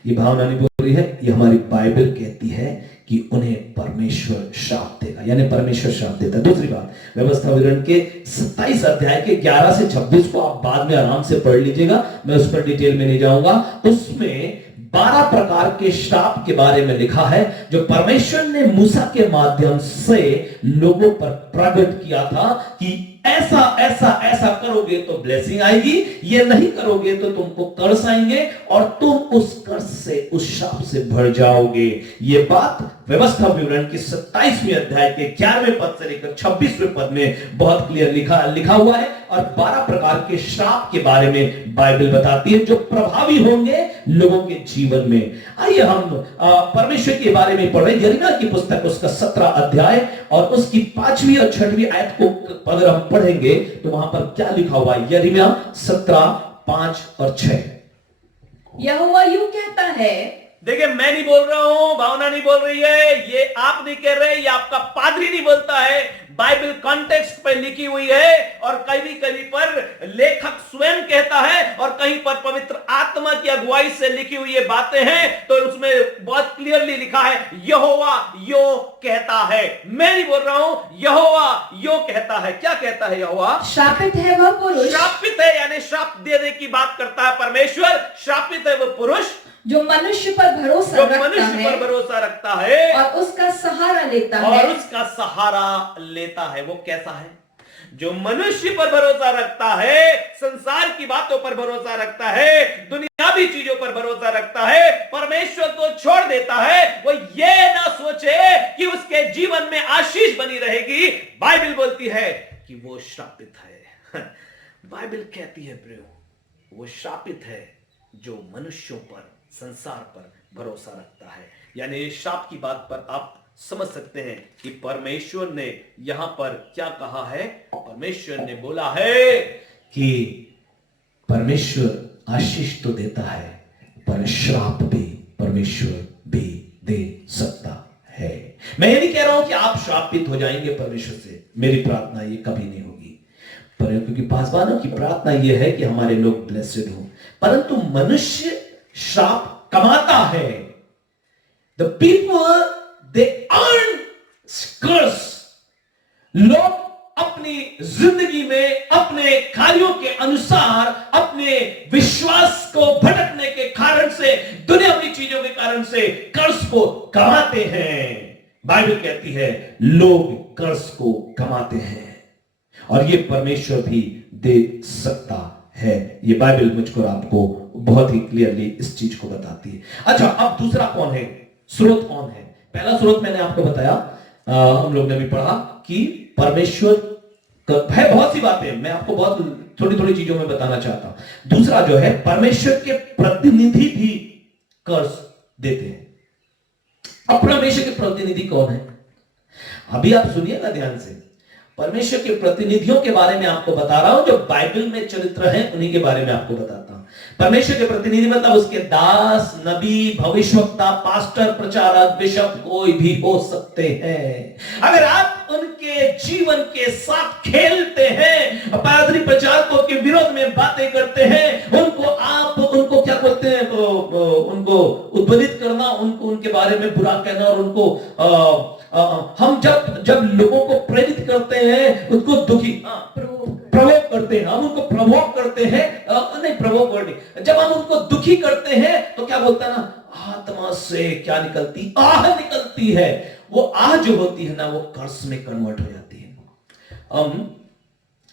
ये भावना नहीं बोल रही है, ये हमारी बाइबल कहती है कि उन्हें परमेश्वर श्राप देगा, यानी परमेश्वर श्राप देता है। दूसरी बात, व्यवस्था विवरण के 27 अध्याय के 11 से 26 को आप बाद में आराम से पढ़ लीजिएगा, मैं उस पर डिटेल में नहीं जाऊंगा। उसमें 12 प्रकार के श्राप के बारे में लिखा है जो परमेश्वर ने मूसा के माध्यम से लोगों पर प्रकट किया था कि ऐसा ऐसा ऐसा करोगे तो ब्लेसिंग आएगी, ये नहीं करोगे तो तुमको कर्स आएंगे और तुम उस कर्स से, उस श्राप से भर जाओगे। ये बात व्यवस्था विवरण के 27वें अध्याय के 11वें पद से लेकर 26वें पद में बहुत क्लियर लिखा हुआ है। और 12 प्रकार के श्राप के बारे में बाइबल बताती है जो प्रभावी होंगे लोगों के जीवन में। आइए हम परमेश्वर के बारे में पढ़ रहे हैं। यिर्मयाह की पुस्तक उसका 17 अध्याय और उसकी 5वीं और 6वीं आयत को अगर हम पढ़ेंगे तो वहां पर क्या लिखा हुआ है? यिर्मयाह 17, 5 और 6। यहोवा यूं कहता है, देखिए मैं नहीं बोल रहा हूं, भावना नहीं बोल रही है, ये आप नहीं कह रहे, ये आपका पादरी नहीं बोलता है, बाइबल कॉन्टेक्स्ट पे लिखी हुई है। और कहीं कहीं पर लेखक स्वयं कहता है और कहीं पर पवित्र आत्मा की अगुवाई से लिखी हुई ये बातें हैं, तो उसमें बहुत क्लियरली लिखा है यहोवा यो कहता है। मैं नहीं बोल रहा हूं, यहोवा यो कहता है। क्या कहता है यहोवा? श्रापित है वह पुरुष, श्रापित है यानी श्राप देने की बात करता है परमेश्वर। श्रापित है वह पुरुष जो मनुष्य पर भरोसा रखता है और उसका सहारा लेता है। और उसका सहारा लेता है। वो कैसा है? जो मनुष्य पर भरोसा रखता है, संसार की बातों पर भरोसा रखता है, दुनियावी चीजों पर भरोसा रखता है, परमेश्वर को छोड़ देता है। वो ये ना सोचे कि उसके जीवन में आशीष बनी रहेगी। बाइबल बोलती है कि वो श्रापित है। बाइबल कहती है प्रियो, वो श्रापित है जो मनुष्यों पर, संसार पर भरोसा रखता है। यानी श्राप की बात पर आप समझ सकते हैं कि परमेश्वर ने यहां पर क्या कहा है। परमेश्वर ने बोला है कि परमेश्वर आशीष तो देता है पर श्राप भी परमेश्वर भी दे सकता है। मैं ये नहीं कह रहा हूं कि आप श्रापित हो जाएंगे परमेश्वर से, मेरी प्रार्थना ये कभी नहीं होगी। क्योंकि पासवानों की प्रार्थना ये है कि हमारे लोग ब्लेस्ड हो, परंतु मनुष्य श्राप कमाता है। द पीपल दे अर्न कर्स। लोग अपनी जिंदगी में अपने कार्यों के अनुसार, अपने विश्वास को भटकने के कारण से, दुनियावी चीजों के कारण से कर्स को कमाते हैं। बाइबल कहती है लोग कर्ज को कमाते हैं और ये परमेश्वर भी दे सकता है। ये बाइबल मुझको और आपको बहुत ही क्लियरली इस चीज को बताती है। अच्छा, अब दूसरा कौन है, स्रोत कौन है? पहला स्रोत मैंने आपको बताया, हम लोग ने भी पढ़ा कि परमेश्वर है। बहुत सी बातें मैं आपको बहुत थोड़ी थोड़ी चीजों में बताना चाहता हूं। दूसरा जो है, परमेश्वर के प्रतिनिधि भी कर्ज देते हैं। अब परमेश्वर के प्रतिनिधि कौन है? अभी आप सुनिएगा ध्यान से। परमेश्वर के प्रतिनिधियों के बारे में आपको बता रहा हूं, जो बाइबल में चरित्र हैं उन्हीं के बारे में आपको बताता हूं। परमेश्वर के प्रतिनिधि मतलब उसके दास, नबी, भविष्यवक्ता, पास्टर, प्रचारक, बिशप कोई भी हो सकते हैं। अगर आप उनके जीवन के साथ खेलते हैं, पादरी प्रचारकों के विरोध में बातें करते हैं, उनको क्या बोलते हैं, उनको उद्बोधित करना, उनको उनके बारे में बुरा कहना और उनको हम जब लोगों को प्रेरित करते हैं, उनको दुखी प्रवोक करते हैं, हम उनको प्रवोक करते हैं, नहीं प्रवोक वर्ड नहीं, जब हम उनको दुखी करते हैं तो क्या बोलता है ना, आत्मा से क्या निकलती, आह निकलती है। वो आह जो होती है ना, वो कर्ज में कन्वर्ट हो जाती है।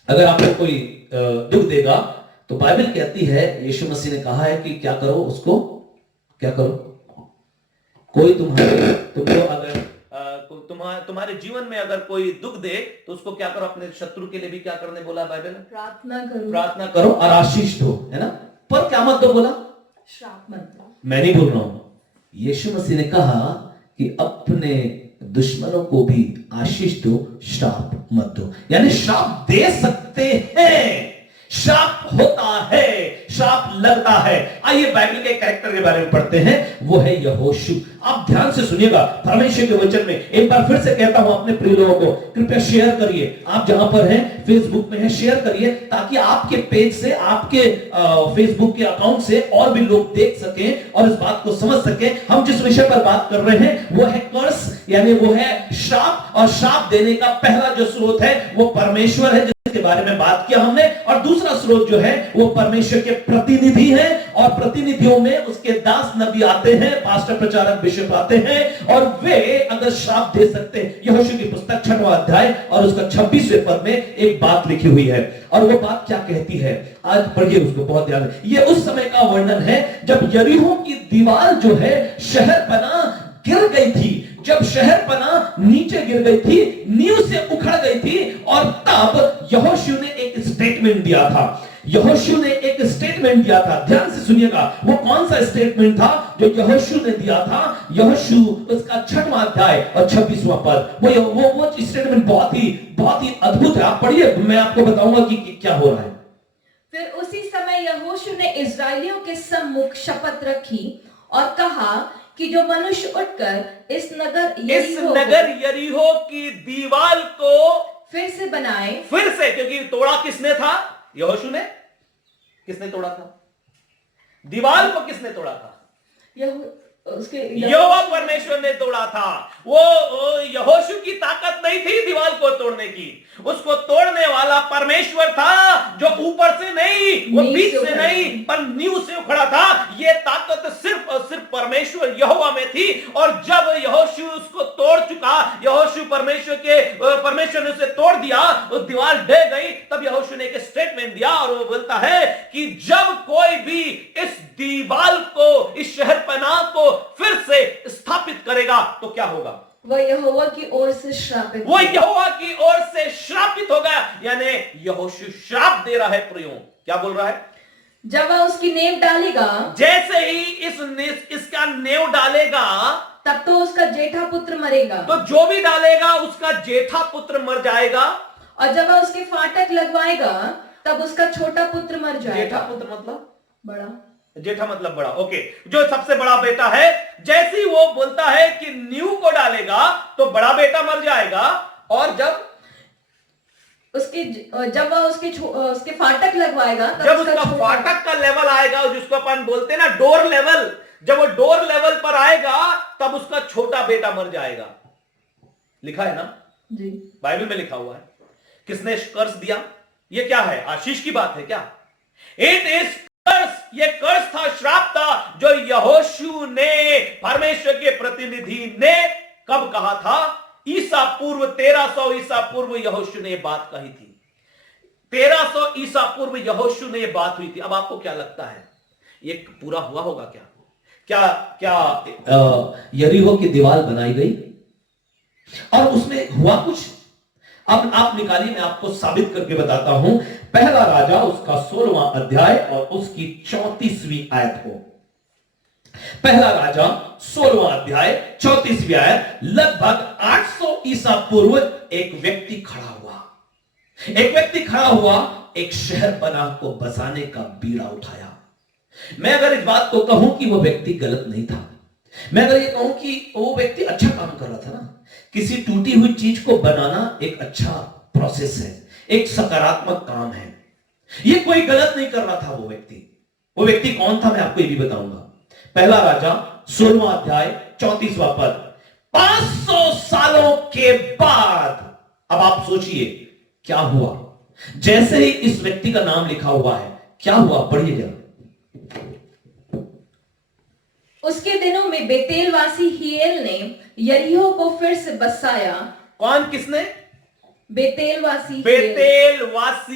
अगर आपको कोई दुख देगा तो बाइबल कहती है, यीशु मसीह ने कहा है कि क्या करो, उसको क्या करो, कोई तुमको अगर तुम्हारे जीवन में अगर कोई दुख दे तो उसको क्या करो, अपने शत्रु के लिए भी क्या करने बोला बाइबल ने, प्रार्थना करो और आशीष दो, है ना। पर क्या मत दो बोला, श्राप मत दो। मैं नहीं बोल रहा हूं, यीशु मसीह ने कहा कि अपने दुश्मनों को भी आशीष दो, श्राप मत दो। यानी श्राप दे सकते हैं, श्राप होता है, श्राप लगता है। आइए बाइबल के कैरेक्टर के बारे में पढ़ते हैं, वो है यहोशू। आप ध्यान से सुनिएगा परमेश्वर के वचन में। एक बार फिर से कहता हूं अपने प्रिय लोगों को, कृपया शेयर करिए। आप जहां पर हैं, फेसबुक में हैं, शेयर करिए ताकि आपके पेज से, आपके फेसबुक के अकाउंट से और भी लोग देख सकें और इस बात को समझ सकें। हम जिस विषय पर बात कर रहे हैं वो है कर्स, यानी वो है श्राप। और श्राप देने का पहला जो स्रोत है वो परमेश्वर है, के बारे में बात किया हमने। और दूसरा स्रोत जो है वो परमेश्वर के प्रतिनिधि हैं, और प्रतिनिधियों में उसके दास, नबी आते हैं, पास्टर, प्रचारक, बिशप आते हैं, और वे अगर श्राप दे सकते हैं। यहोशू की पुस्तक 6वां अध्याय और उसका 26वें पद में एक बात लिखी हुई है, और वो बात क्या कहती है, आज पढ़िए उसको बहुत ध्यान से। ये उस समय का वर्णन है जब यरीहो की दीवार जो है शहर बना गिर गई थी, जब शहर पना नीचे गिर गई थी, नींव से उखड़ गई थी, और तब यहोशू ने एक स्टेटमेंट दिया था। यहोशू ने एक स्टेटमेंट दिया था, ध्यान से सुनिएगा। वो कौन सा स्टेटमेंट था जो यहोशू ने दिया था? यहोशू उसका 6वां अध्याय और 26वां पद। वो स्टेटमेंट बहुत ही अद्भुत है। आप पढ़िए, मैं आपको बताऊंगा कि क्या हो रहा है। फिर उसी समय यहोशू ने इस्राएलियों के सम्मुख शपथ रखी और कहा कि जो मनुष्य उठकर इस नगर यरीहो की दीवार को फिर से बनाए, फिर से, क्योंकि तोड़ा किसने था? यहोशू ने। किसने तोड़ा था दीवार को? किसने तोड़ा था? यहोवा परमेश्वर ने तोड़ा था। वो यहोशू की ताकत नहीं थी दीवार को तोड़ने की, उसको तोड़ने वाला परमेश्वर था, जो ऊपर से नहीं, वो बीच से नहीं, पर नींव से उखड़ा था। ये ताकत सिर्फ और सिर्फ परमेश्वर यहोवा में थी। और जब यहोशू उसको तोड़ चुका, यहोशू परमेश्वर ने उसे तोड़ दिया, वो दीवार ढह गई, तब यहोशू ने एक स्टेटमेंट दिया, और वो बोलता है कि जब कोई भी इस दीवार को, इस शहर पनाह को फिर से स्थापित करेगा तो क्या होगा? वह यहोवा की ओर से श्रापित, वो यहोवा की ओर से श्रापित होगा। यानी यहोशू श्राप दे रहा है प्रियो। क्या बोल रहा है? जब वह उसकी नेव डालेगा, जैसे ही इसका नेव डालेगा, तब तो उसका जेठा पुत्र मरेगा। तो जो भी डालेगा उसका जेठा पुत्र मर जाएगा। और जब वह उसके फाटक लगवाएगा, तब उसका छोटा पुत्र मर जाएगा। जेठा पुत्र मतलब बड़ा, जेठा मतलब बड़ा। ओके, जो सबसे बड़ा बेटा है, जैसे ही वो बोलता है कि नींव को डालेगा तो बड़ा बेटा मर जाएगा, और जब वह उसके फाटक लगवाएगा, जब उसका फाटक का लेवल आएगा, जिसको अपन बोलते हैं ना डोर लेवल, जब वो डोर लेवल पर आएगा तब उसका छोटा बेटा मर जाएगा। लिखा है ना जी, बाइबल में लिखा हुआ है। किसने कर्ज दिया? ये क्या है? आशीष की बात है क्या? इट इज कर्ज। ये कर्ज था, श्राप था, जो यहोशू ने, परमेश्वर के प्रतिनिधि ने कब कहा था? ईसा पूर्व 1300 ईसा पूर्व यहोशू ने यह बात कही थी। 1300 ईसा पूर्व यहोशू ने यह बात हुई थी। अब आपको क्या लगता है, ये पूरा हुआ होगा क्या? क्या क्या यरीहो की दीवार बनाई गई और उसमें हुआ कुछ? अब आप निकालिए, मैं आपको साबित करके बताता हूं। पहला राजा उसका 16वां अध्याय और उसकी 34वीं आयत को। पहला राजा 16वां अध्याय 34वीं आयत। लगभग 800 ईसा पूर्व एक व्यक्ति खड़ा हुआ, एक शहर बना को बसाने का बीड़ा उठाया। मैं अगर इस बात को कहूं कि वो व्यक्ति गलत नहीं था, मैं अगर ये कहूं कि वो व्यक्ति अच्छा काम कर रहा था ना, किसी टूटी हुई चीज को बनाना एक अच्छा प्रोसेस है, एक सकारात्मक काम है, ये कोई गलत नहीं कर रहा था। वो व्यक्ति कौन था, मैं आपको ये भी बताऊंगा। पहला राजा 16वां अध्याय 34वां पद। 500 सालों के बाद, अब आप सोचिए क्या हुआ। जैसे ही इस व्यक्ति का नाम लिखा हुआ है, क्या हुआ, पढ़िए जरा। उसके दिनों में बेतेलवासी हियेल ने यरीहो को फिर से बसाया। कौन, किसने? बेतेलवासी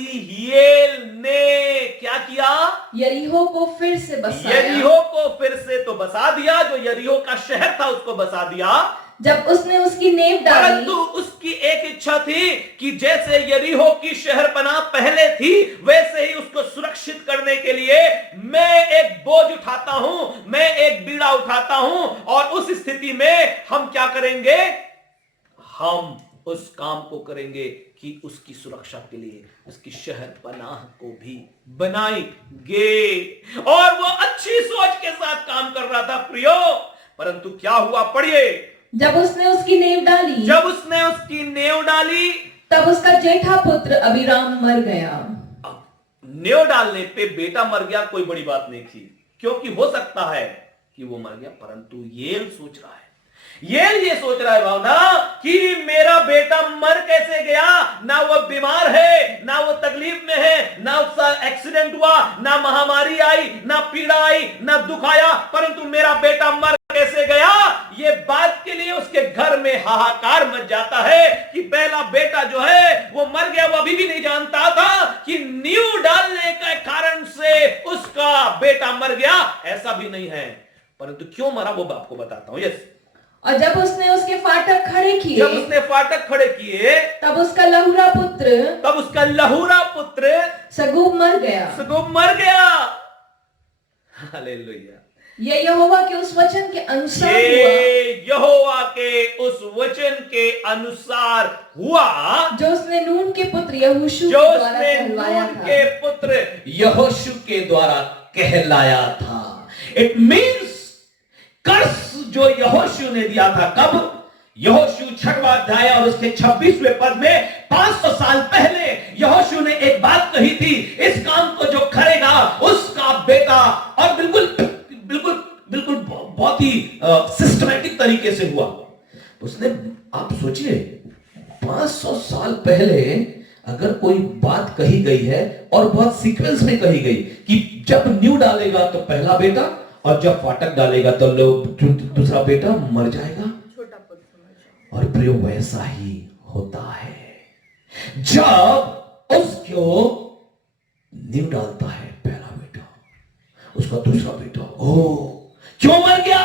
हियेल ने क्या किया? यरीहो को फिर से बसाया। यरीहो को फिर से तो बसा दिया, जो यरीहो का शहर था उसको बसा दिया। जब उसने उसकी नींव डाली, परंतु उसकी एक इच्छा थी कि जैसे यरीहो की शहरपनाह पहले थी, वैसे ही उसको सुरक्षित करने के लिए मैं एक बोझ उठाता हूं, मैं एक बीड़ा उठाता हूं, और उस स्थिति में हम क्या करेंगे? हम उस काम को करेंगे कि उसकी सुरक्षा के लिए उसकी शहरपनाह को भी बनाएंगे। और वो अच्छी सोच के साथ काम कर रहा था प्रियो, परंतु क्या हुआ, पढ़िए। जब उसने उसकी नींव डाली, तब उसका जेठा पुत्र अबीराम मर गया। नींव डालने पे बेटा मर गया कोई बड़ी बात नहीं थी, क्योंकि हो सकता है कि वो मर गया, परंतु ये सोच रहा है, ये सोच रहा है भावना कि मेरा बेटा मर कैसे गया? ना वो बीमार है, ना वो तकलीफ में है, ना उसका एक्सीडेंट हुआ, ना महामारी आई, ना पीड़ा आई, ना दुख आया, परंतु मेरा बेटा मर कैसे गया? ये बात के लिए उसके घर में हाहाकार मच जाता है कि पहला बेटा जो है वो मर गया। वो अभी भी नहीं जानता था कि नींव डालने के कारण से उसका बेटा मर गया, ऐसा भी नहीं है, परंतु क्यों मरा वो आपको बताता हूं। यस, और जब उसने उसके फाटक खड़े किए, तब उसका लहुरा पुत्र सगूब मर गया। हालेलुया। ये यहोवा के उस वचन के अनुसार हुआ, जो उसने नून के पुत्र यहोशू के द्वारा कहलाया था। इट मीन्स कर्स जो यहोशू ने दिया था, कब? यहोशू 6वां अध्याय और उसके 26वें पद में 500 साल पहले यहोशू ने एक बात कही थी, इस काम को जो करेगा उसका बेटा, और बिल्कुल बहुत ही सिस्टमैटिक तरीके से हुआ। उसने, आप सोचिए 500 साल पहले अगर कोई बात कही गई है और बहुत सीक्वेंस में कही गई कि जब न्यू डालेगा तो पहला बेटा, और जब फाटक डालेगा तो दूसरा बेटा मर जाएगा। और प्रियो वैसा ही होता है, जब उसको न्यू डालता है पहला बेटा, उसका दूसरा बेटा क्यों मर गया?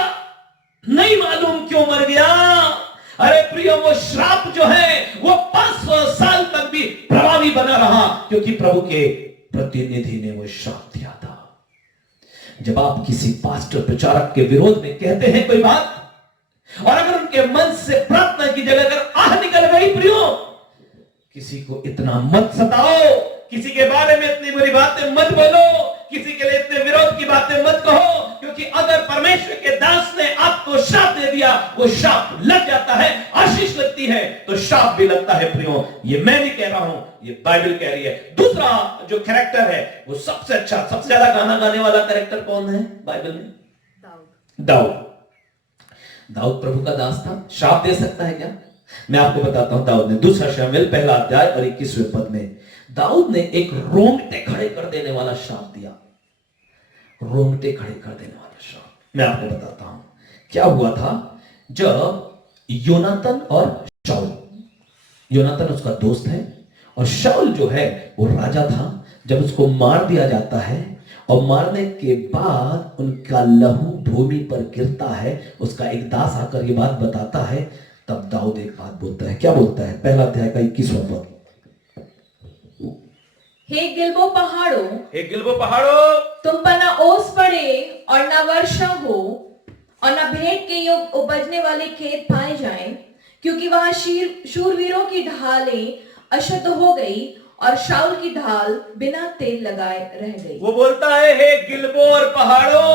नहीं मालूम क्यों मर गया। अरे प्रियो, वो श्राप जो है वो 500 साल तक भी प्रभावी बना रहा, क्योंकि प्रभु के प्रतिनिधि ने वो श्राप दिया था। जब आप किसी पास्टर प्रचारक के विरोध में कहते हैं कोई बात, और अगर उनके मन से प्रार्थना की जगह अगर आह निकल गई, प्रियो, किसी को इतना मत सताओ, किसी के बारे में इतनी बुरी बातें मत बोलो, किसी के लिए इतने विरोध की बातें मत कहो, क्योंकि अगर परमेश्वर के दास ने आपको श्राप दे दिया, वो श्राप लग जाता है। आशीष लगती है तो श्राप भी लगता है प्रियो। ये मैं नहीं कह रहा हूं, ये बाइबल कह रही है। दूसरा जो कैरेक्टर है वो सबसे अच्छा, सबसे ज्यादा गाना गाने वाला कैरेक्टर कौन है बाइबल में? दाऊद प्रभु का दास था। श्राप दे सकता है क्या? मैं आपको बताता हूं। दाऊद ने, 2 शमूएल 1 अध्याय और 21वें पद में दाऊद ने एक रोंगटे खड़े कर देने वाला श्राप दिया। रोंगटे खड़े कर देने वाला शाऊल। मैं आपको बताता हूं क्या हुआ था। जब योनातन और शाऊल, योनातन उसका दोस्त है और शाऊल जो है वो राजा था, जब उसको मार दिया जाता है और मारने के बाद उनका लहू भूमि पर गिरता है, उसका एक दास आकर ये बात बताता है, तब दाऊद एक बात बोलता है। क्या बोलता है? पहला अध्याय का 21वां पद। हे गिलबो पहाड़ों, हे गिलबो पहाड़ों, तुम पर न ओस पड़े और न वर्षा हो और न भेंट के योग उपजने वाले खेत पाए जाएं, क्योंकि वहां शूरवीरों की ढालें अशुद्ध हो गई और शाऊल की ढाल बिना तेल लगाए रह गई। वो बोलता है हे गिलबो और पहाड़ों,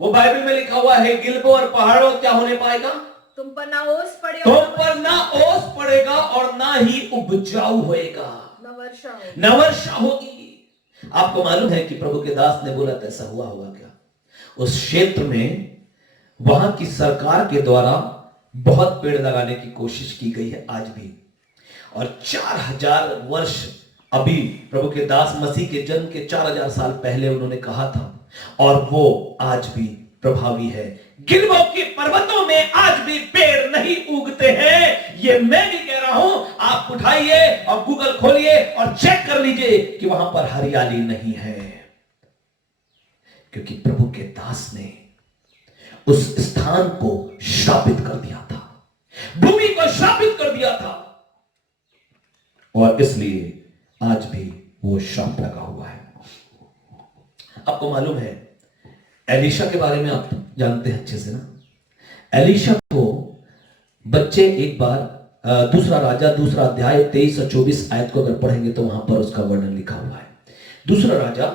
वो बाइबल में लिखा हुआ है गिलबो और पहाड़ों क्या होने पाएगा? तुम पर ना ओस पड़े तुम पर ना ओस पड़ेगा और ना ही उपजाऊ होएगा, न वर्षा होगी। आपको मालूम है कि प्रभु के दास ने बोला, ऐसा हुआ होगा क्या? उस क्षेत्र में वहां की सरकार के द्वारा बहुत पेड़ लगाने की कोशिश की गई है आज भी, और 4000 वर्ष अभी प्रभु के दास मसीह के जन्म के 4000 साल पहले उन्होंने कहा था, और वो आज भी प्रभावी है। गिलबो के पर्वतों में आज भी पेड़ नहीं उगते हैं, ये मैं भी कह रहा हूं। आप उठाइए और गूगल खोलिए और चेक कर लीजिए कि वहां पर हरियाली नहीं है, क्योंकि प्रभु के दास ने उस स्थान को श्रापित कर दिया था, भूमि को श्रापित कर दिया था, और इसलिए आज भी वो श्राप लगा हुआ है। आपको मालूम है एलीशा के बारे में, आप जानते हैं अच्छे से ना। एलीशा को बच्चे एक बार दूसरा राजा दूसरा अध्याय 23 और 24 आयत को अगर पढ़ेंगे तो वहां पर उसका वर्णन लिखा हुआ है। दूसरा राजा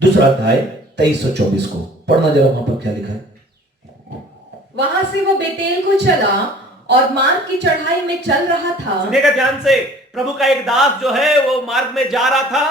दूसरा अध्याय 23 और 24 को पढ़ना जरा, वहां पर क्या लिखा है। वहां से वो बेतेल को चला और मार्ग की चढ़ाई में चल रहा था। सुनिएगा ध्यान से, प्रभु का एक दास जो है वो मार्ग में जा रहा था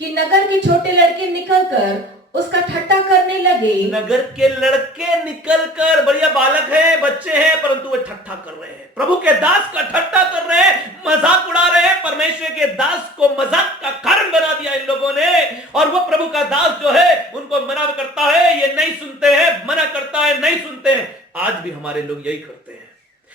कि नगर के छोटे लड़के निकलकर उसका ठट्टा करने लगे। नगर के लड़के निकलकर, बढ़िया बालक हैं, बच्चे हैं, परंतु वे ठट्ठा कर रहे हैं, प्रभु के दास का ठट्टा कर रहे हैं, मजाक उड़ा रहे हैं। परमेश्वर के दास को मजाक का कारण बना दिया इन लोगों ने, और वो प्रभु का दास जो है उनको मना करता है, ये नहीं सुनते हैं, मना करता है, नहीं सुनते हैं। आज भी हमारे लोग यही करते हैं,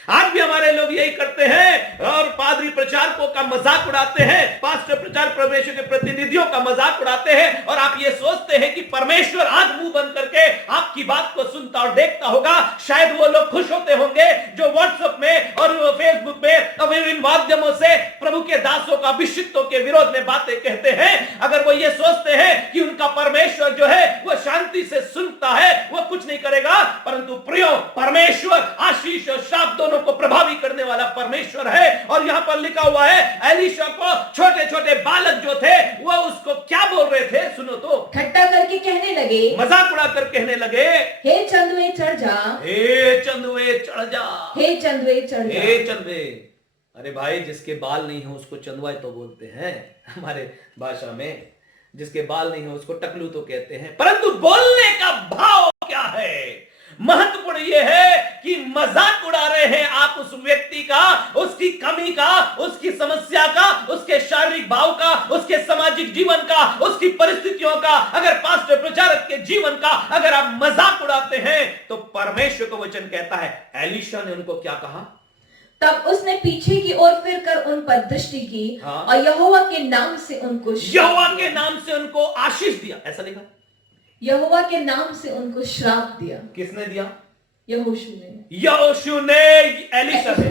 आज भी हमारे लोग यही करते हैं, और पादरी प्रचारकों का मजाक उड़ाते हैं, पास्टर प्रचार परमेश्वर के प्रतिनिधियों का मजाक उड़ाते हैं, और आप ये सोचते हैं कि परमेश्वर आज मुंह बंद करके आपकी बात को सुनता और देखता होगा। शायद वो लोग खुश होते होंगे जो व्हाट्सएप में और फेसबुक में और विभिन्न माध्यमों से प्रभु के दासों का अभिषिक्तों के विरोध में बातें कहते हैं। अगर वो ये सोचते हैं कि उनका परमेश्वर जो है वो शांति से सुनता है, वो कुछ नहीं करेगा, परंतु प्रियो, परमेश्वर आशीष और शाप दोनों को प्रभावी करने वाला परमेश्वर है। और यहां पर लिखा हुआ है एलीशा को छोटे छोटे बालक जो थे वो उसको क्या बोल रहे थे, सुनो तो। ठट्टा करके कहने लगे, मजाक उड़ाकर कहने लगे, हे चंदुए चढ़ जा, हे चंदुए चढ़ जा, हे चंदुए चढ़ जा। हे चंदुए। अरे भाई, जिसके बाल नहीं हो उसको चंदुआ तो बोलते हैं हमारे भाषा में, जिसके बाल नहीं हो उसको टकलू तो कहते हैं, परंतु बोलने का भाव क्या है। महत्वपूर्ण यह है कि मजाक उड़ा रहे हैं आप उस व्यक्ति का, उसकी कमी का, उसकी समस्या का, उसके शारीरिक भाव का, उसके सामाजिक जीवन का, उसकी परिस्थितियों का, अगर पास्टर प्रचारक के जीवन का अगर आप मजाक उड़ाते हैं तो परमेश्वर को वचन कहता है, एलीशा ने उनको क्या कहा, तब उसने पीछे की ओर फिरकर उन पर दृष्टि की, हाँ। और यहोवा के नाम से उनको यहोवा के नाम से उनको आशीष दिया, ऐसा लिखा, यहोवा के नाम से उनको श्राप दिया। किसने दिया? यहोशू ने, यहोशू ने, एलीशा ने,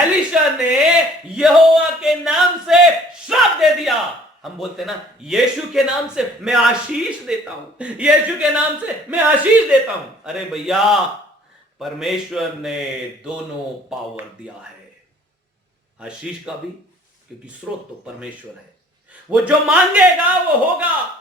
एलीशा ने यहोवा के नाम से श्राप दे दिया। हम बोलते ना यीशु के नाम से मैं आशीष देता हूं, यीशु के नाम से मैं आशीष देता हूं। अरे भैया, परमेश्वर ने दोनों पावर दिया है, आशीष का भी, क्योंकि स्रोत तो परमेश्वर है, वो जो मांगेगा वो होगा।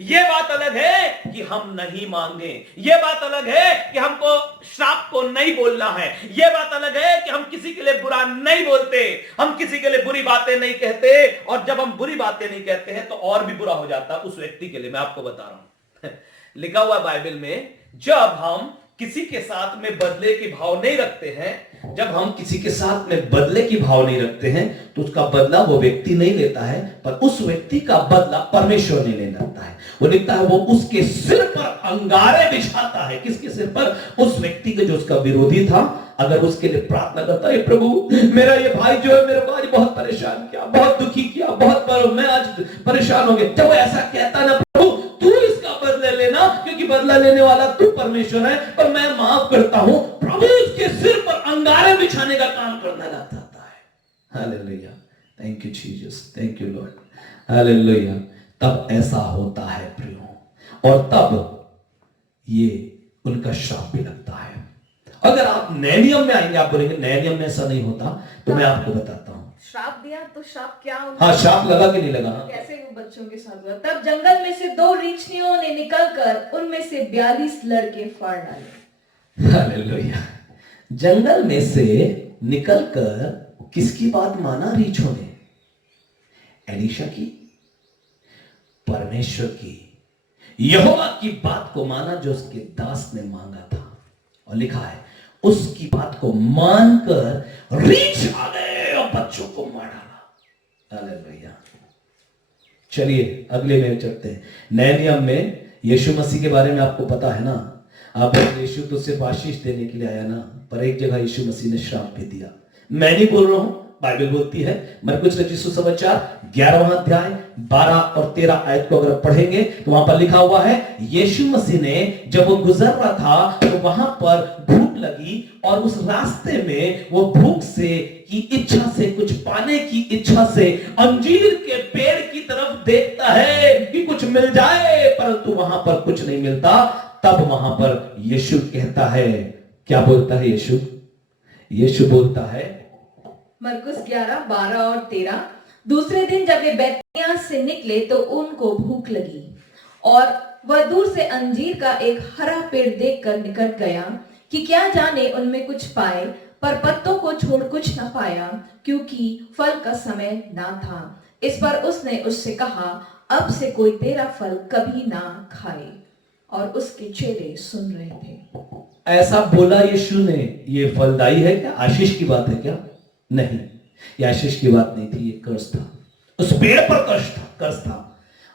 यह बात अलग है कि हम नहीं मांगे, यह बात अलग है कि हमको श्राप को नहीं बोलना है, यह बात अलग है कि हम किसी के लिए बुरा नहीं बोलते, हम किसी के लिए बुरी बातें नहीं कहते, और जब हम बुरी बातें नहीं कहते हैं तो और भी बुरा हो जाता उस व्यक्ति के लिए। मैं आपको बता रहा हूं लिखा हुआ बाइबल में, जब हम किसी के साथ में बदले के भाव नहीं रखते हैं जब हम किसी के साथ में बदले की भाव नहीं रखते हैं तो उसका बदला वो व्यक्ति नहीं लेता है, पर उस व्यक्ति का बदला परमेश्वर नहीं लेने लगता है। वो लिखता है वो उसके सिर पर अंगारे बिछाता है। किसके सिर पर? उस व्यक्ति के जो उसका विरोधी था। अगर उसके लिए प्रार्थना करता है, प्रभु मेरा ये भाई जो है मेरे को आज बहुत परेशान किया, बहुत दुखी किया, मैं आज परेशान हो गया। जब वो ऐसा कहता ना, प्रभु तू इसका बदला लेना, क्योंकि बदला लेने वाला तू परमेश्वर है, और मैं माफ करता हूं। प्रभु उसके सिर पर अंगारे बिछाने का काम करने लग जाता है। Hallelujah, thank you Jesus, thank you Lord, hallelujah. तब ऐसा होता है प्रियो, और तब ये उनका श्राप भी लगता है। अगर आप नए नियम में आएंगे, आप बोलेंगे नए नियम में ऐसा नहीं होता, तो मैं आपको बताता हूं। श्राप दिया तो श्राप क्या होगा? हाँ, श्राप लगा कि नहीं लगा? कैसे वो बच्चों के साथ हुआ? तब जंगल में से 2 रीछनियों ने निकलकर उनमें से 42 लड़के फाड़ डाले। हालेलुया। जंगल में से निकलकर किसकी बात माना रीछों ने? एलीशा की, परमेश्वर की, यहोवा की बात को माना जो उसके दास ने मांगा था। और लिखा है उसकी बात को मानकर रीछ आ गए और बच्चों को मार डाला। हालेलुया। चलिए अगले में चलते हैं। नए नियम में यीशु मसीह के बारे में आपको पता है ना। आप यीशु तो सिर्फ आशीष देने के लिए आया ना, पर एक जगह यीशु मसीह ने श्राप भी दिया। मैं नहीं बोल रहा हूं, बाइबल बोलती है। मरकुस रचित सुसमाचार 11वां अध्याय 12 और 13 आयत को अगर पढ़ेंगे तो वहां पर लिखा हुआ है, यीशु मसीह ने जब वो गुजर रहा था तो वहां पर भूख लगी, और उस रास्ते में वो भूख से की इच्छा से, कुछ पाने की इच्छा से अंजीर के पेड़ की तरफ देखता है कि कुछ मिल जाए, परंतु वहां पर कुछ नहीं मिलता। तब वहां पर यीशु कहता है, क्या बोलता है यीशु? यीशु बोलता है, मरकुस 11, 12 और 13, दूसरे दिन जब वे बैतनिय्याह से निकले तो उनको भूख लगी, और वह दूर से अंजीर का एक हरा पेड़ देखकर निकट गया कि क्या जाने उनमें कुछ पाए, पर पत्तों को छोड़ कुछ न पाया, क्योंकि फल का समय ना था। इस पर उसने उससे कहा, अब से कोई तेरा फल कभी ना खाए। और उसके चेले सुन रहे थे। ऐसा बोला यीशु ने। ये फलदायी है क्या? आशीष की बात है क्या? नहीं, ये आशीष की बात नहीं थी, ये कर्ज था। उस पेड़ पर कर्ज था।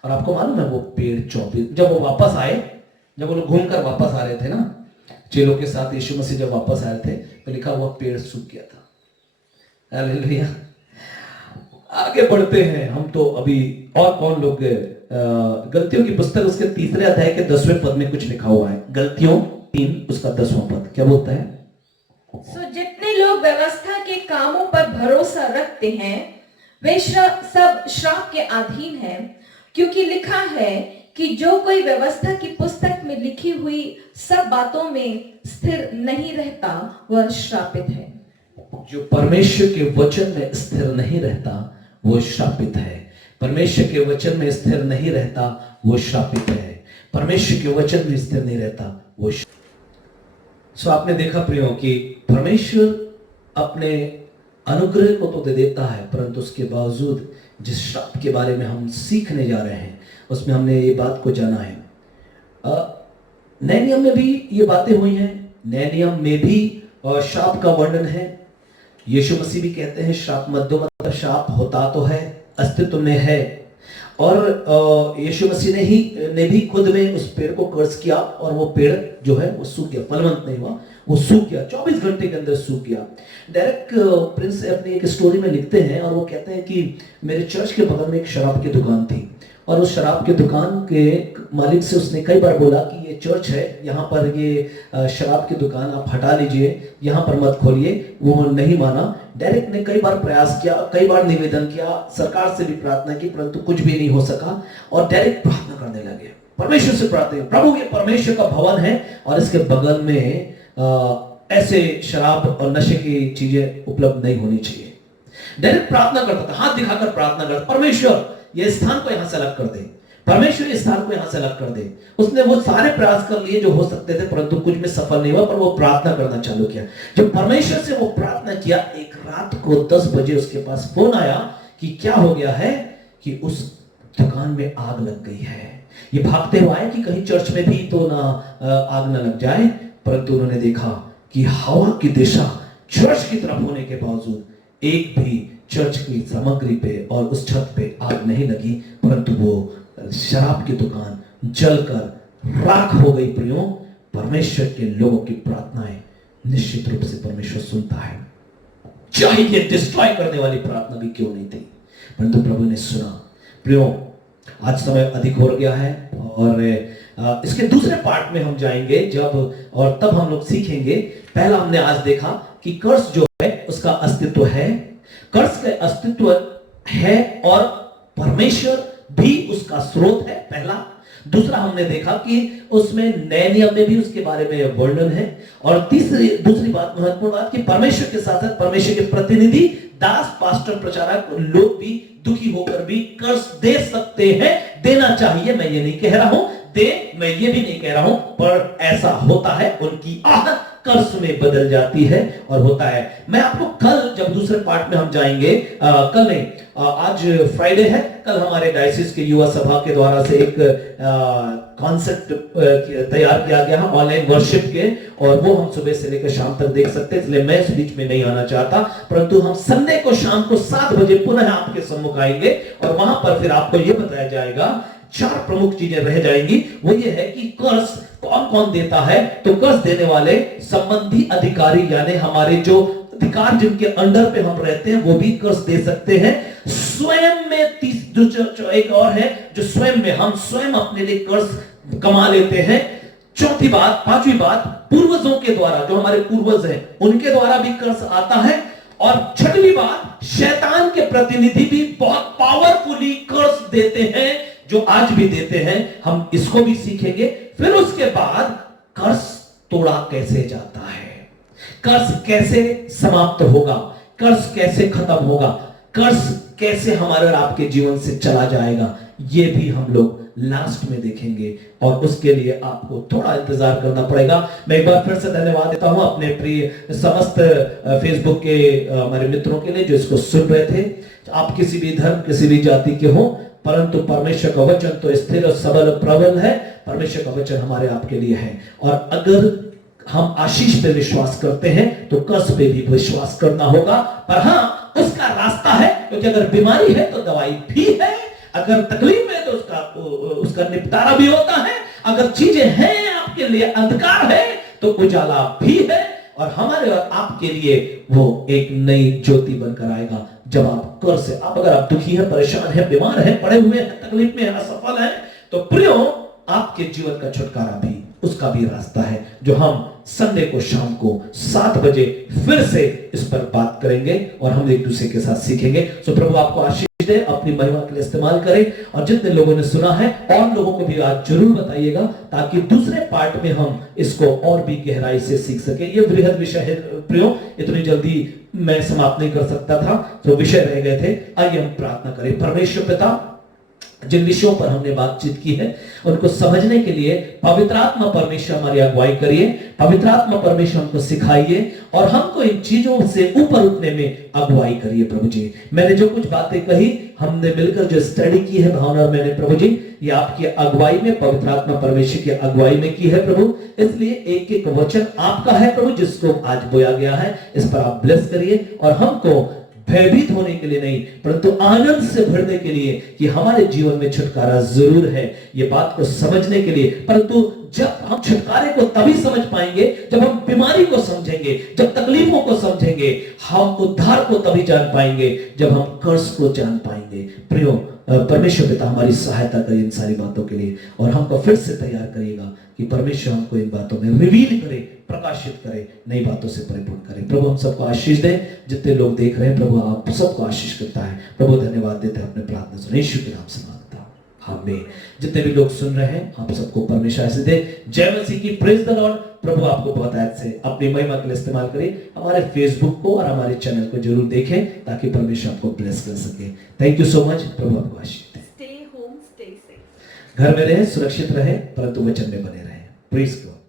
और आपको मालूम है वो पेड़ 24, जब वो वापस आए, जब वो लोग घूमकर वापस आ रहे थे ना चेलों के साथ, यीशु मसीह जब वापस आए थे तो लिखा हुआ पेड़ सूख गया था। हालेलुया। आगे बढ़ते हैं हम तो अभी। और कौन लोग? गलतियों की पुस्तक उसके 3 अध्याय के 10वें पद में कुछ लिखा हुआ है। गलतियों 3 उसका 10वां पद क्या बोलता है? सो जितने लोग व्यवस्था के कामों पर भरोसा रखते हैं वे सब श्राप के अधीन हैं, क्योंकि लिखा है कि जो कोई व्यवस्था की पुस्तक में लिखी हुई सब बातों में स्थिर नहीं रहता वह श्रापित है। जो परमेश्वर के वचन में स्थिर नहीं रहता वो श्रापित है। परमेश्वर के वचन में स्थिर नहीं रहता वो श्रापित है। परमेश्वर के वचन में स्थिर नहीं रहता वो। सो आपने देखा प्रियो कि परमेश्वर अपने अनुग्रह को तो दे देता है, परंतु उसके बावजूद जिस श्राप के बारे में हम सीखने जा रहे हैं उसमें हमने ये बात को जाना है। नए नियम में भी ये बातें हुई हैं। नए नियम में भी श्राप का वर्णन है। यीशु मसीह भी कहते हैं श्राप मत दो, मतलब श्राप होता तो है, अस्तित्व में है। और यीशु मसीह ने भी खुद में उस पेड़ को कर्ज किया, और वो पेड़ जो है वो सूख गया, फलवंत नहीं हुआ, वो सूख गया, 24 घंटे के अंदर सूख गया। डायरेक्ट प्रिंस अपनी एक स्टोरी में लिखते हैं, और वो कहते हैं कि मेरे चर्च के बगल में एक शराब की दुकान थी, और उस शराब की दुकान के मालिक से उसने कई बार बोला कि ये चर्च है, यहाँ पर ये शराब की दुकान आप हटा लीजिए, यहाँ पर मत खोलिए। वो नहीं माना। डायरेक्ट ने कई बार प्रयास किया, कई बार निवेदन किया, सरकार से भी प्रार्थना की, परंतु कुछ भी नहीं हो सका। और डायरेक्ट प्रार्थना करने लगे, परमेश्वर से प्रार्थना, प्रभु ये परमेश्वर का भवन है और इसके बगल में ऐसे शराब और नशे की चीजें उपलब्ध नहीं होनी चाहिए। डायरेक्ट प्रार्थना करता था, हाथ दिखाकर प्रार्थना करता, परमेश्वर ये स्थान को यहां से अलग कर दे, परमेश्वर इस स्थान को यहां से अलग कर दे। उसने वो सारे प्रयास कर लिए जो हो सकते थे, परंतु कुछ में सफल नहीं हुआ, पर वो प्रार्थना करना चालू किया। जब परमेश्वर से वो प्रार्थना किया, एक रात को 10 बजे उसके पास फोन आया कि क्या हो गया है, कि उस दुकान में आग लग गई है। ये भागते हुए आए कि कहीं चर्च में भी तो ना आग ना लग जाए, परंतु उन्होंने देखा कि हवा की दिशा चर्च की तरफ होने के बावजूद एक भी चर्च की सामग्री पे और उस छत पे आग नहीं लगी, परंतु वो शराब की दुकान जलकर राख हो गई। प्रियो, परमेश्वर के लोगों की प्रार्थनाएं निश्चित रूप से परमेश्वर सुनता है, चाहे ये डिस्ट्रॉय करने वाली प्रार्थना भी क्यों नहीं थी, परंतु प्रभु ने सुना। प्रियो, आज समय अधिक हो गया है और इसके दूसरे पार्ट में हम जाएंगे जब और तब हम लोग सीखेंगे। पहला हमने आज देखा कि कर्स जो है उसका अस्तित्व है, कर्स का अस्तित्व है और परमेश्वर भी उसका स्रोत है, पहला। दूसरा हमने देखा कि उसमें नए नियम में भी उसके बारे में वर्णन है। और दूसरी बात, महत्वपूर्ण बात, कि परमेश्वर के साथ साथ परमेश्वर के प्रतिनिधि, दास, पास्टर, प्रचारक लोग भी दुखी होकर भी कर्ज दे सकते हैं, देना चाहिए। मैं ये नहीं कह रहा हूं दे, मैं ये भी नहीं कह रहा हूं, पर ऐसा होता है, उनकी आहत कर्ज में बदल जाती है और होता है। मैं आपको कल जब दूसरे पार्ट में हम जाएंगे, कल नहीं, आज फ्राइडे है, कल हमारे डायसिस के युवा सभा के द्वारा से एक कॉन्सेप्ट तैयार किया गया है ऑनलाइन वर्शिप के, और वो हम सुबह से लेकर शाम तक देख सकते हैं, इसलिए मैं इस बीच में नहीं आना चाहता, परंतु हम संडे को शाम को 7 बजे पुनः आपके सम्मुख आएंगे और वहां पर फिर आपको यह बताया जाएगा, 4 प्रमुख चीजें रह जाएंगी। वो ये है कि कर्ज कौन कौन देता है। तो कर्ज देने वाले संबंधी अधिकारी, यानी हमारे जो अधिकार जिनके अंडर पे हम रहते हैं, वो भी कर्ज दे सकते हैं। स्वयं में एक और है जो स्वयं में हम स्वयं अपने लिए कर्ज कमा लेते हैं। चौथी बात, 5वीं बात, पूर्वजों के द्वारा, जो हमारे पूर्वज हैं उनके द्वारा भी कर्ज आता है। और 6वीं बात, शैतान के प्रतिनिधि भी बहुत पावरफुली कर्ज देते हैं, जो आज भी देते हैं। हम इसको भी सीखेंगे। फिर उसके बाद कर्ज तोड़ा कैसे जाता है, कर्ज कैसे समाप्त होगा, कर्ज कैसे खत्म होगा, कर्ज कैसे हमारे और आपके जीवन से चला जाएगा, ये भी हम लोग लास्ट में देखेंगे। और उसके लिए आपको थोड़ा इंतजार करना पड़ेगा। मैं एक बार फिर से धन्यवाद देता हूं अपने प्रिय समस्त फेसबुक के हमारे मित्रों के लिए जो इसको सुन रहे थे। आप किसी भी धर्म, किसी भी जाति के हो, परंतु परमेश्वर का वचन तो स्थिर और सबल प्रबल है। परमेश्वर का वचन हमारे आपके लिए है, और अगर हम आशीष पे विश्वास करते हैं तो कर्ज पे भी विश्वास करना होगा। पर हां, उसका रास्ता है, क्योंकि अगर बीमारी है तो दवाई भी है, अगर तकलीफ है तो उसका निपटारा भी होता है, अगर चीजें हैं आपके लिए अंधकार है तो उजाला भी है, और हमारे और आपके लिए वो एक नई ज्योति बनकर आएगा जब आप कर्ज से, आप अगर आप दुखी हैं, परेशान हैं, बीमार हैं, पड़े हुए हैं, तकलीफ में हैं, असफल हैं, तो प्रियो, आपके जीवन का छुटकारा भी, उसका भी रास्ता है, जो हम संडे को शाम को 7 बजे फिर से इस पर बात करेंगे और हम एक दूसरे के साथ सीखेंगे। सो प्रभु आपको आशीष दे, अपनी महिमा के लिए इस्तेमाल करें, और जितने लोगों ने सुना है और लोगों को भी आज जरूर बताइएगा, ताकि दूसरे पार्ट में हम इसको और भी गहराई से सीख सके। ये बृहद विषय है प्रियो, इतनी जल्दी मैं समाप्त नहीं कर सकता था, तो विषय रह गए थे। आइए हम प्रार्थना करें। परमेश्वर पिता, जिन विषयों पर हमने बातचीत की है उनको समझने के लिए पवित्र आत्मा परमेश्वर हमारी अगुवाई करिए, पवित्र आत्मा परमेश्वर हमको सिखाइए और हमको इन चीजों से ऊपर उठने में अगुवाई करिए। प्रभु जी, मैंने जो कुछ बातें कही, हमने मिलकर जो स्टडी की है भावना और मैंने, प्रभु जी, ये आपकी अगुवाई में, पवित्र आत्मा परमेश्वर की अगुवाई में की है प्रभु। इसलिए एक एक वचन आपका है प्रभु, जिसको आज बोया गया है, इस पर आप ब्लेस करिए और हमको भयभीत होने के लिए नहीं, परंतु आनंद से भरने के लिए कि हमारे जीवन में छुटकारा जरूर है, ये बात को समझने के लिए। परंतु जब हम छुटकारे को तभी समझ पाएंगे जब हम बीमारी को समझेंगे, जब तकलीफों को समझेंगे। हम उद्धार को तभी जान पाएंगे जब हम कर्ज को जान पाएंगे। प्रियो परमेश्वर पिता, हमारी सहायता करिए इन सारी बातों के लिए, और हमको फिर से तैयार करिएगा कि परमेश्वर हमको इन बातों में रिवील करे, प्रकाशित करे, नई बातों से परिपूर्ण करे। प्रभु हम सबको आशीष दे, जितने लोग देख रहे हैं प्रभु आप सबको आशीष करता है। प्रभु धन्यवाद देते हैं, अपने प्रार्थना सुने यीशु के नाम से मांगता हूं, आमीन। जितने भी लोग सुन रहे हैं आप सबको परमेश्वर आशीष दे। जय मसीह की, प्रेज द लॉर्ड। प्रभु आपको बहुत आयत से अपनी महिमा के लिए इस्तेमाल करें। हमारे फेसबुक को और हमारे चैनल को जरूर देखें ताकि परमेश्वर आपको ब्लेस कर सके। Thank you so much. प्रभु आपको आशीष दे। Stay home, stay safe. घर में रहे, सुरक्षित रहे, परंतु वचन में बने रहे। Praise God.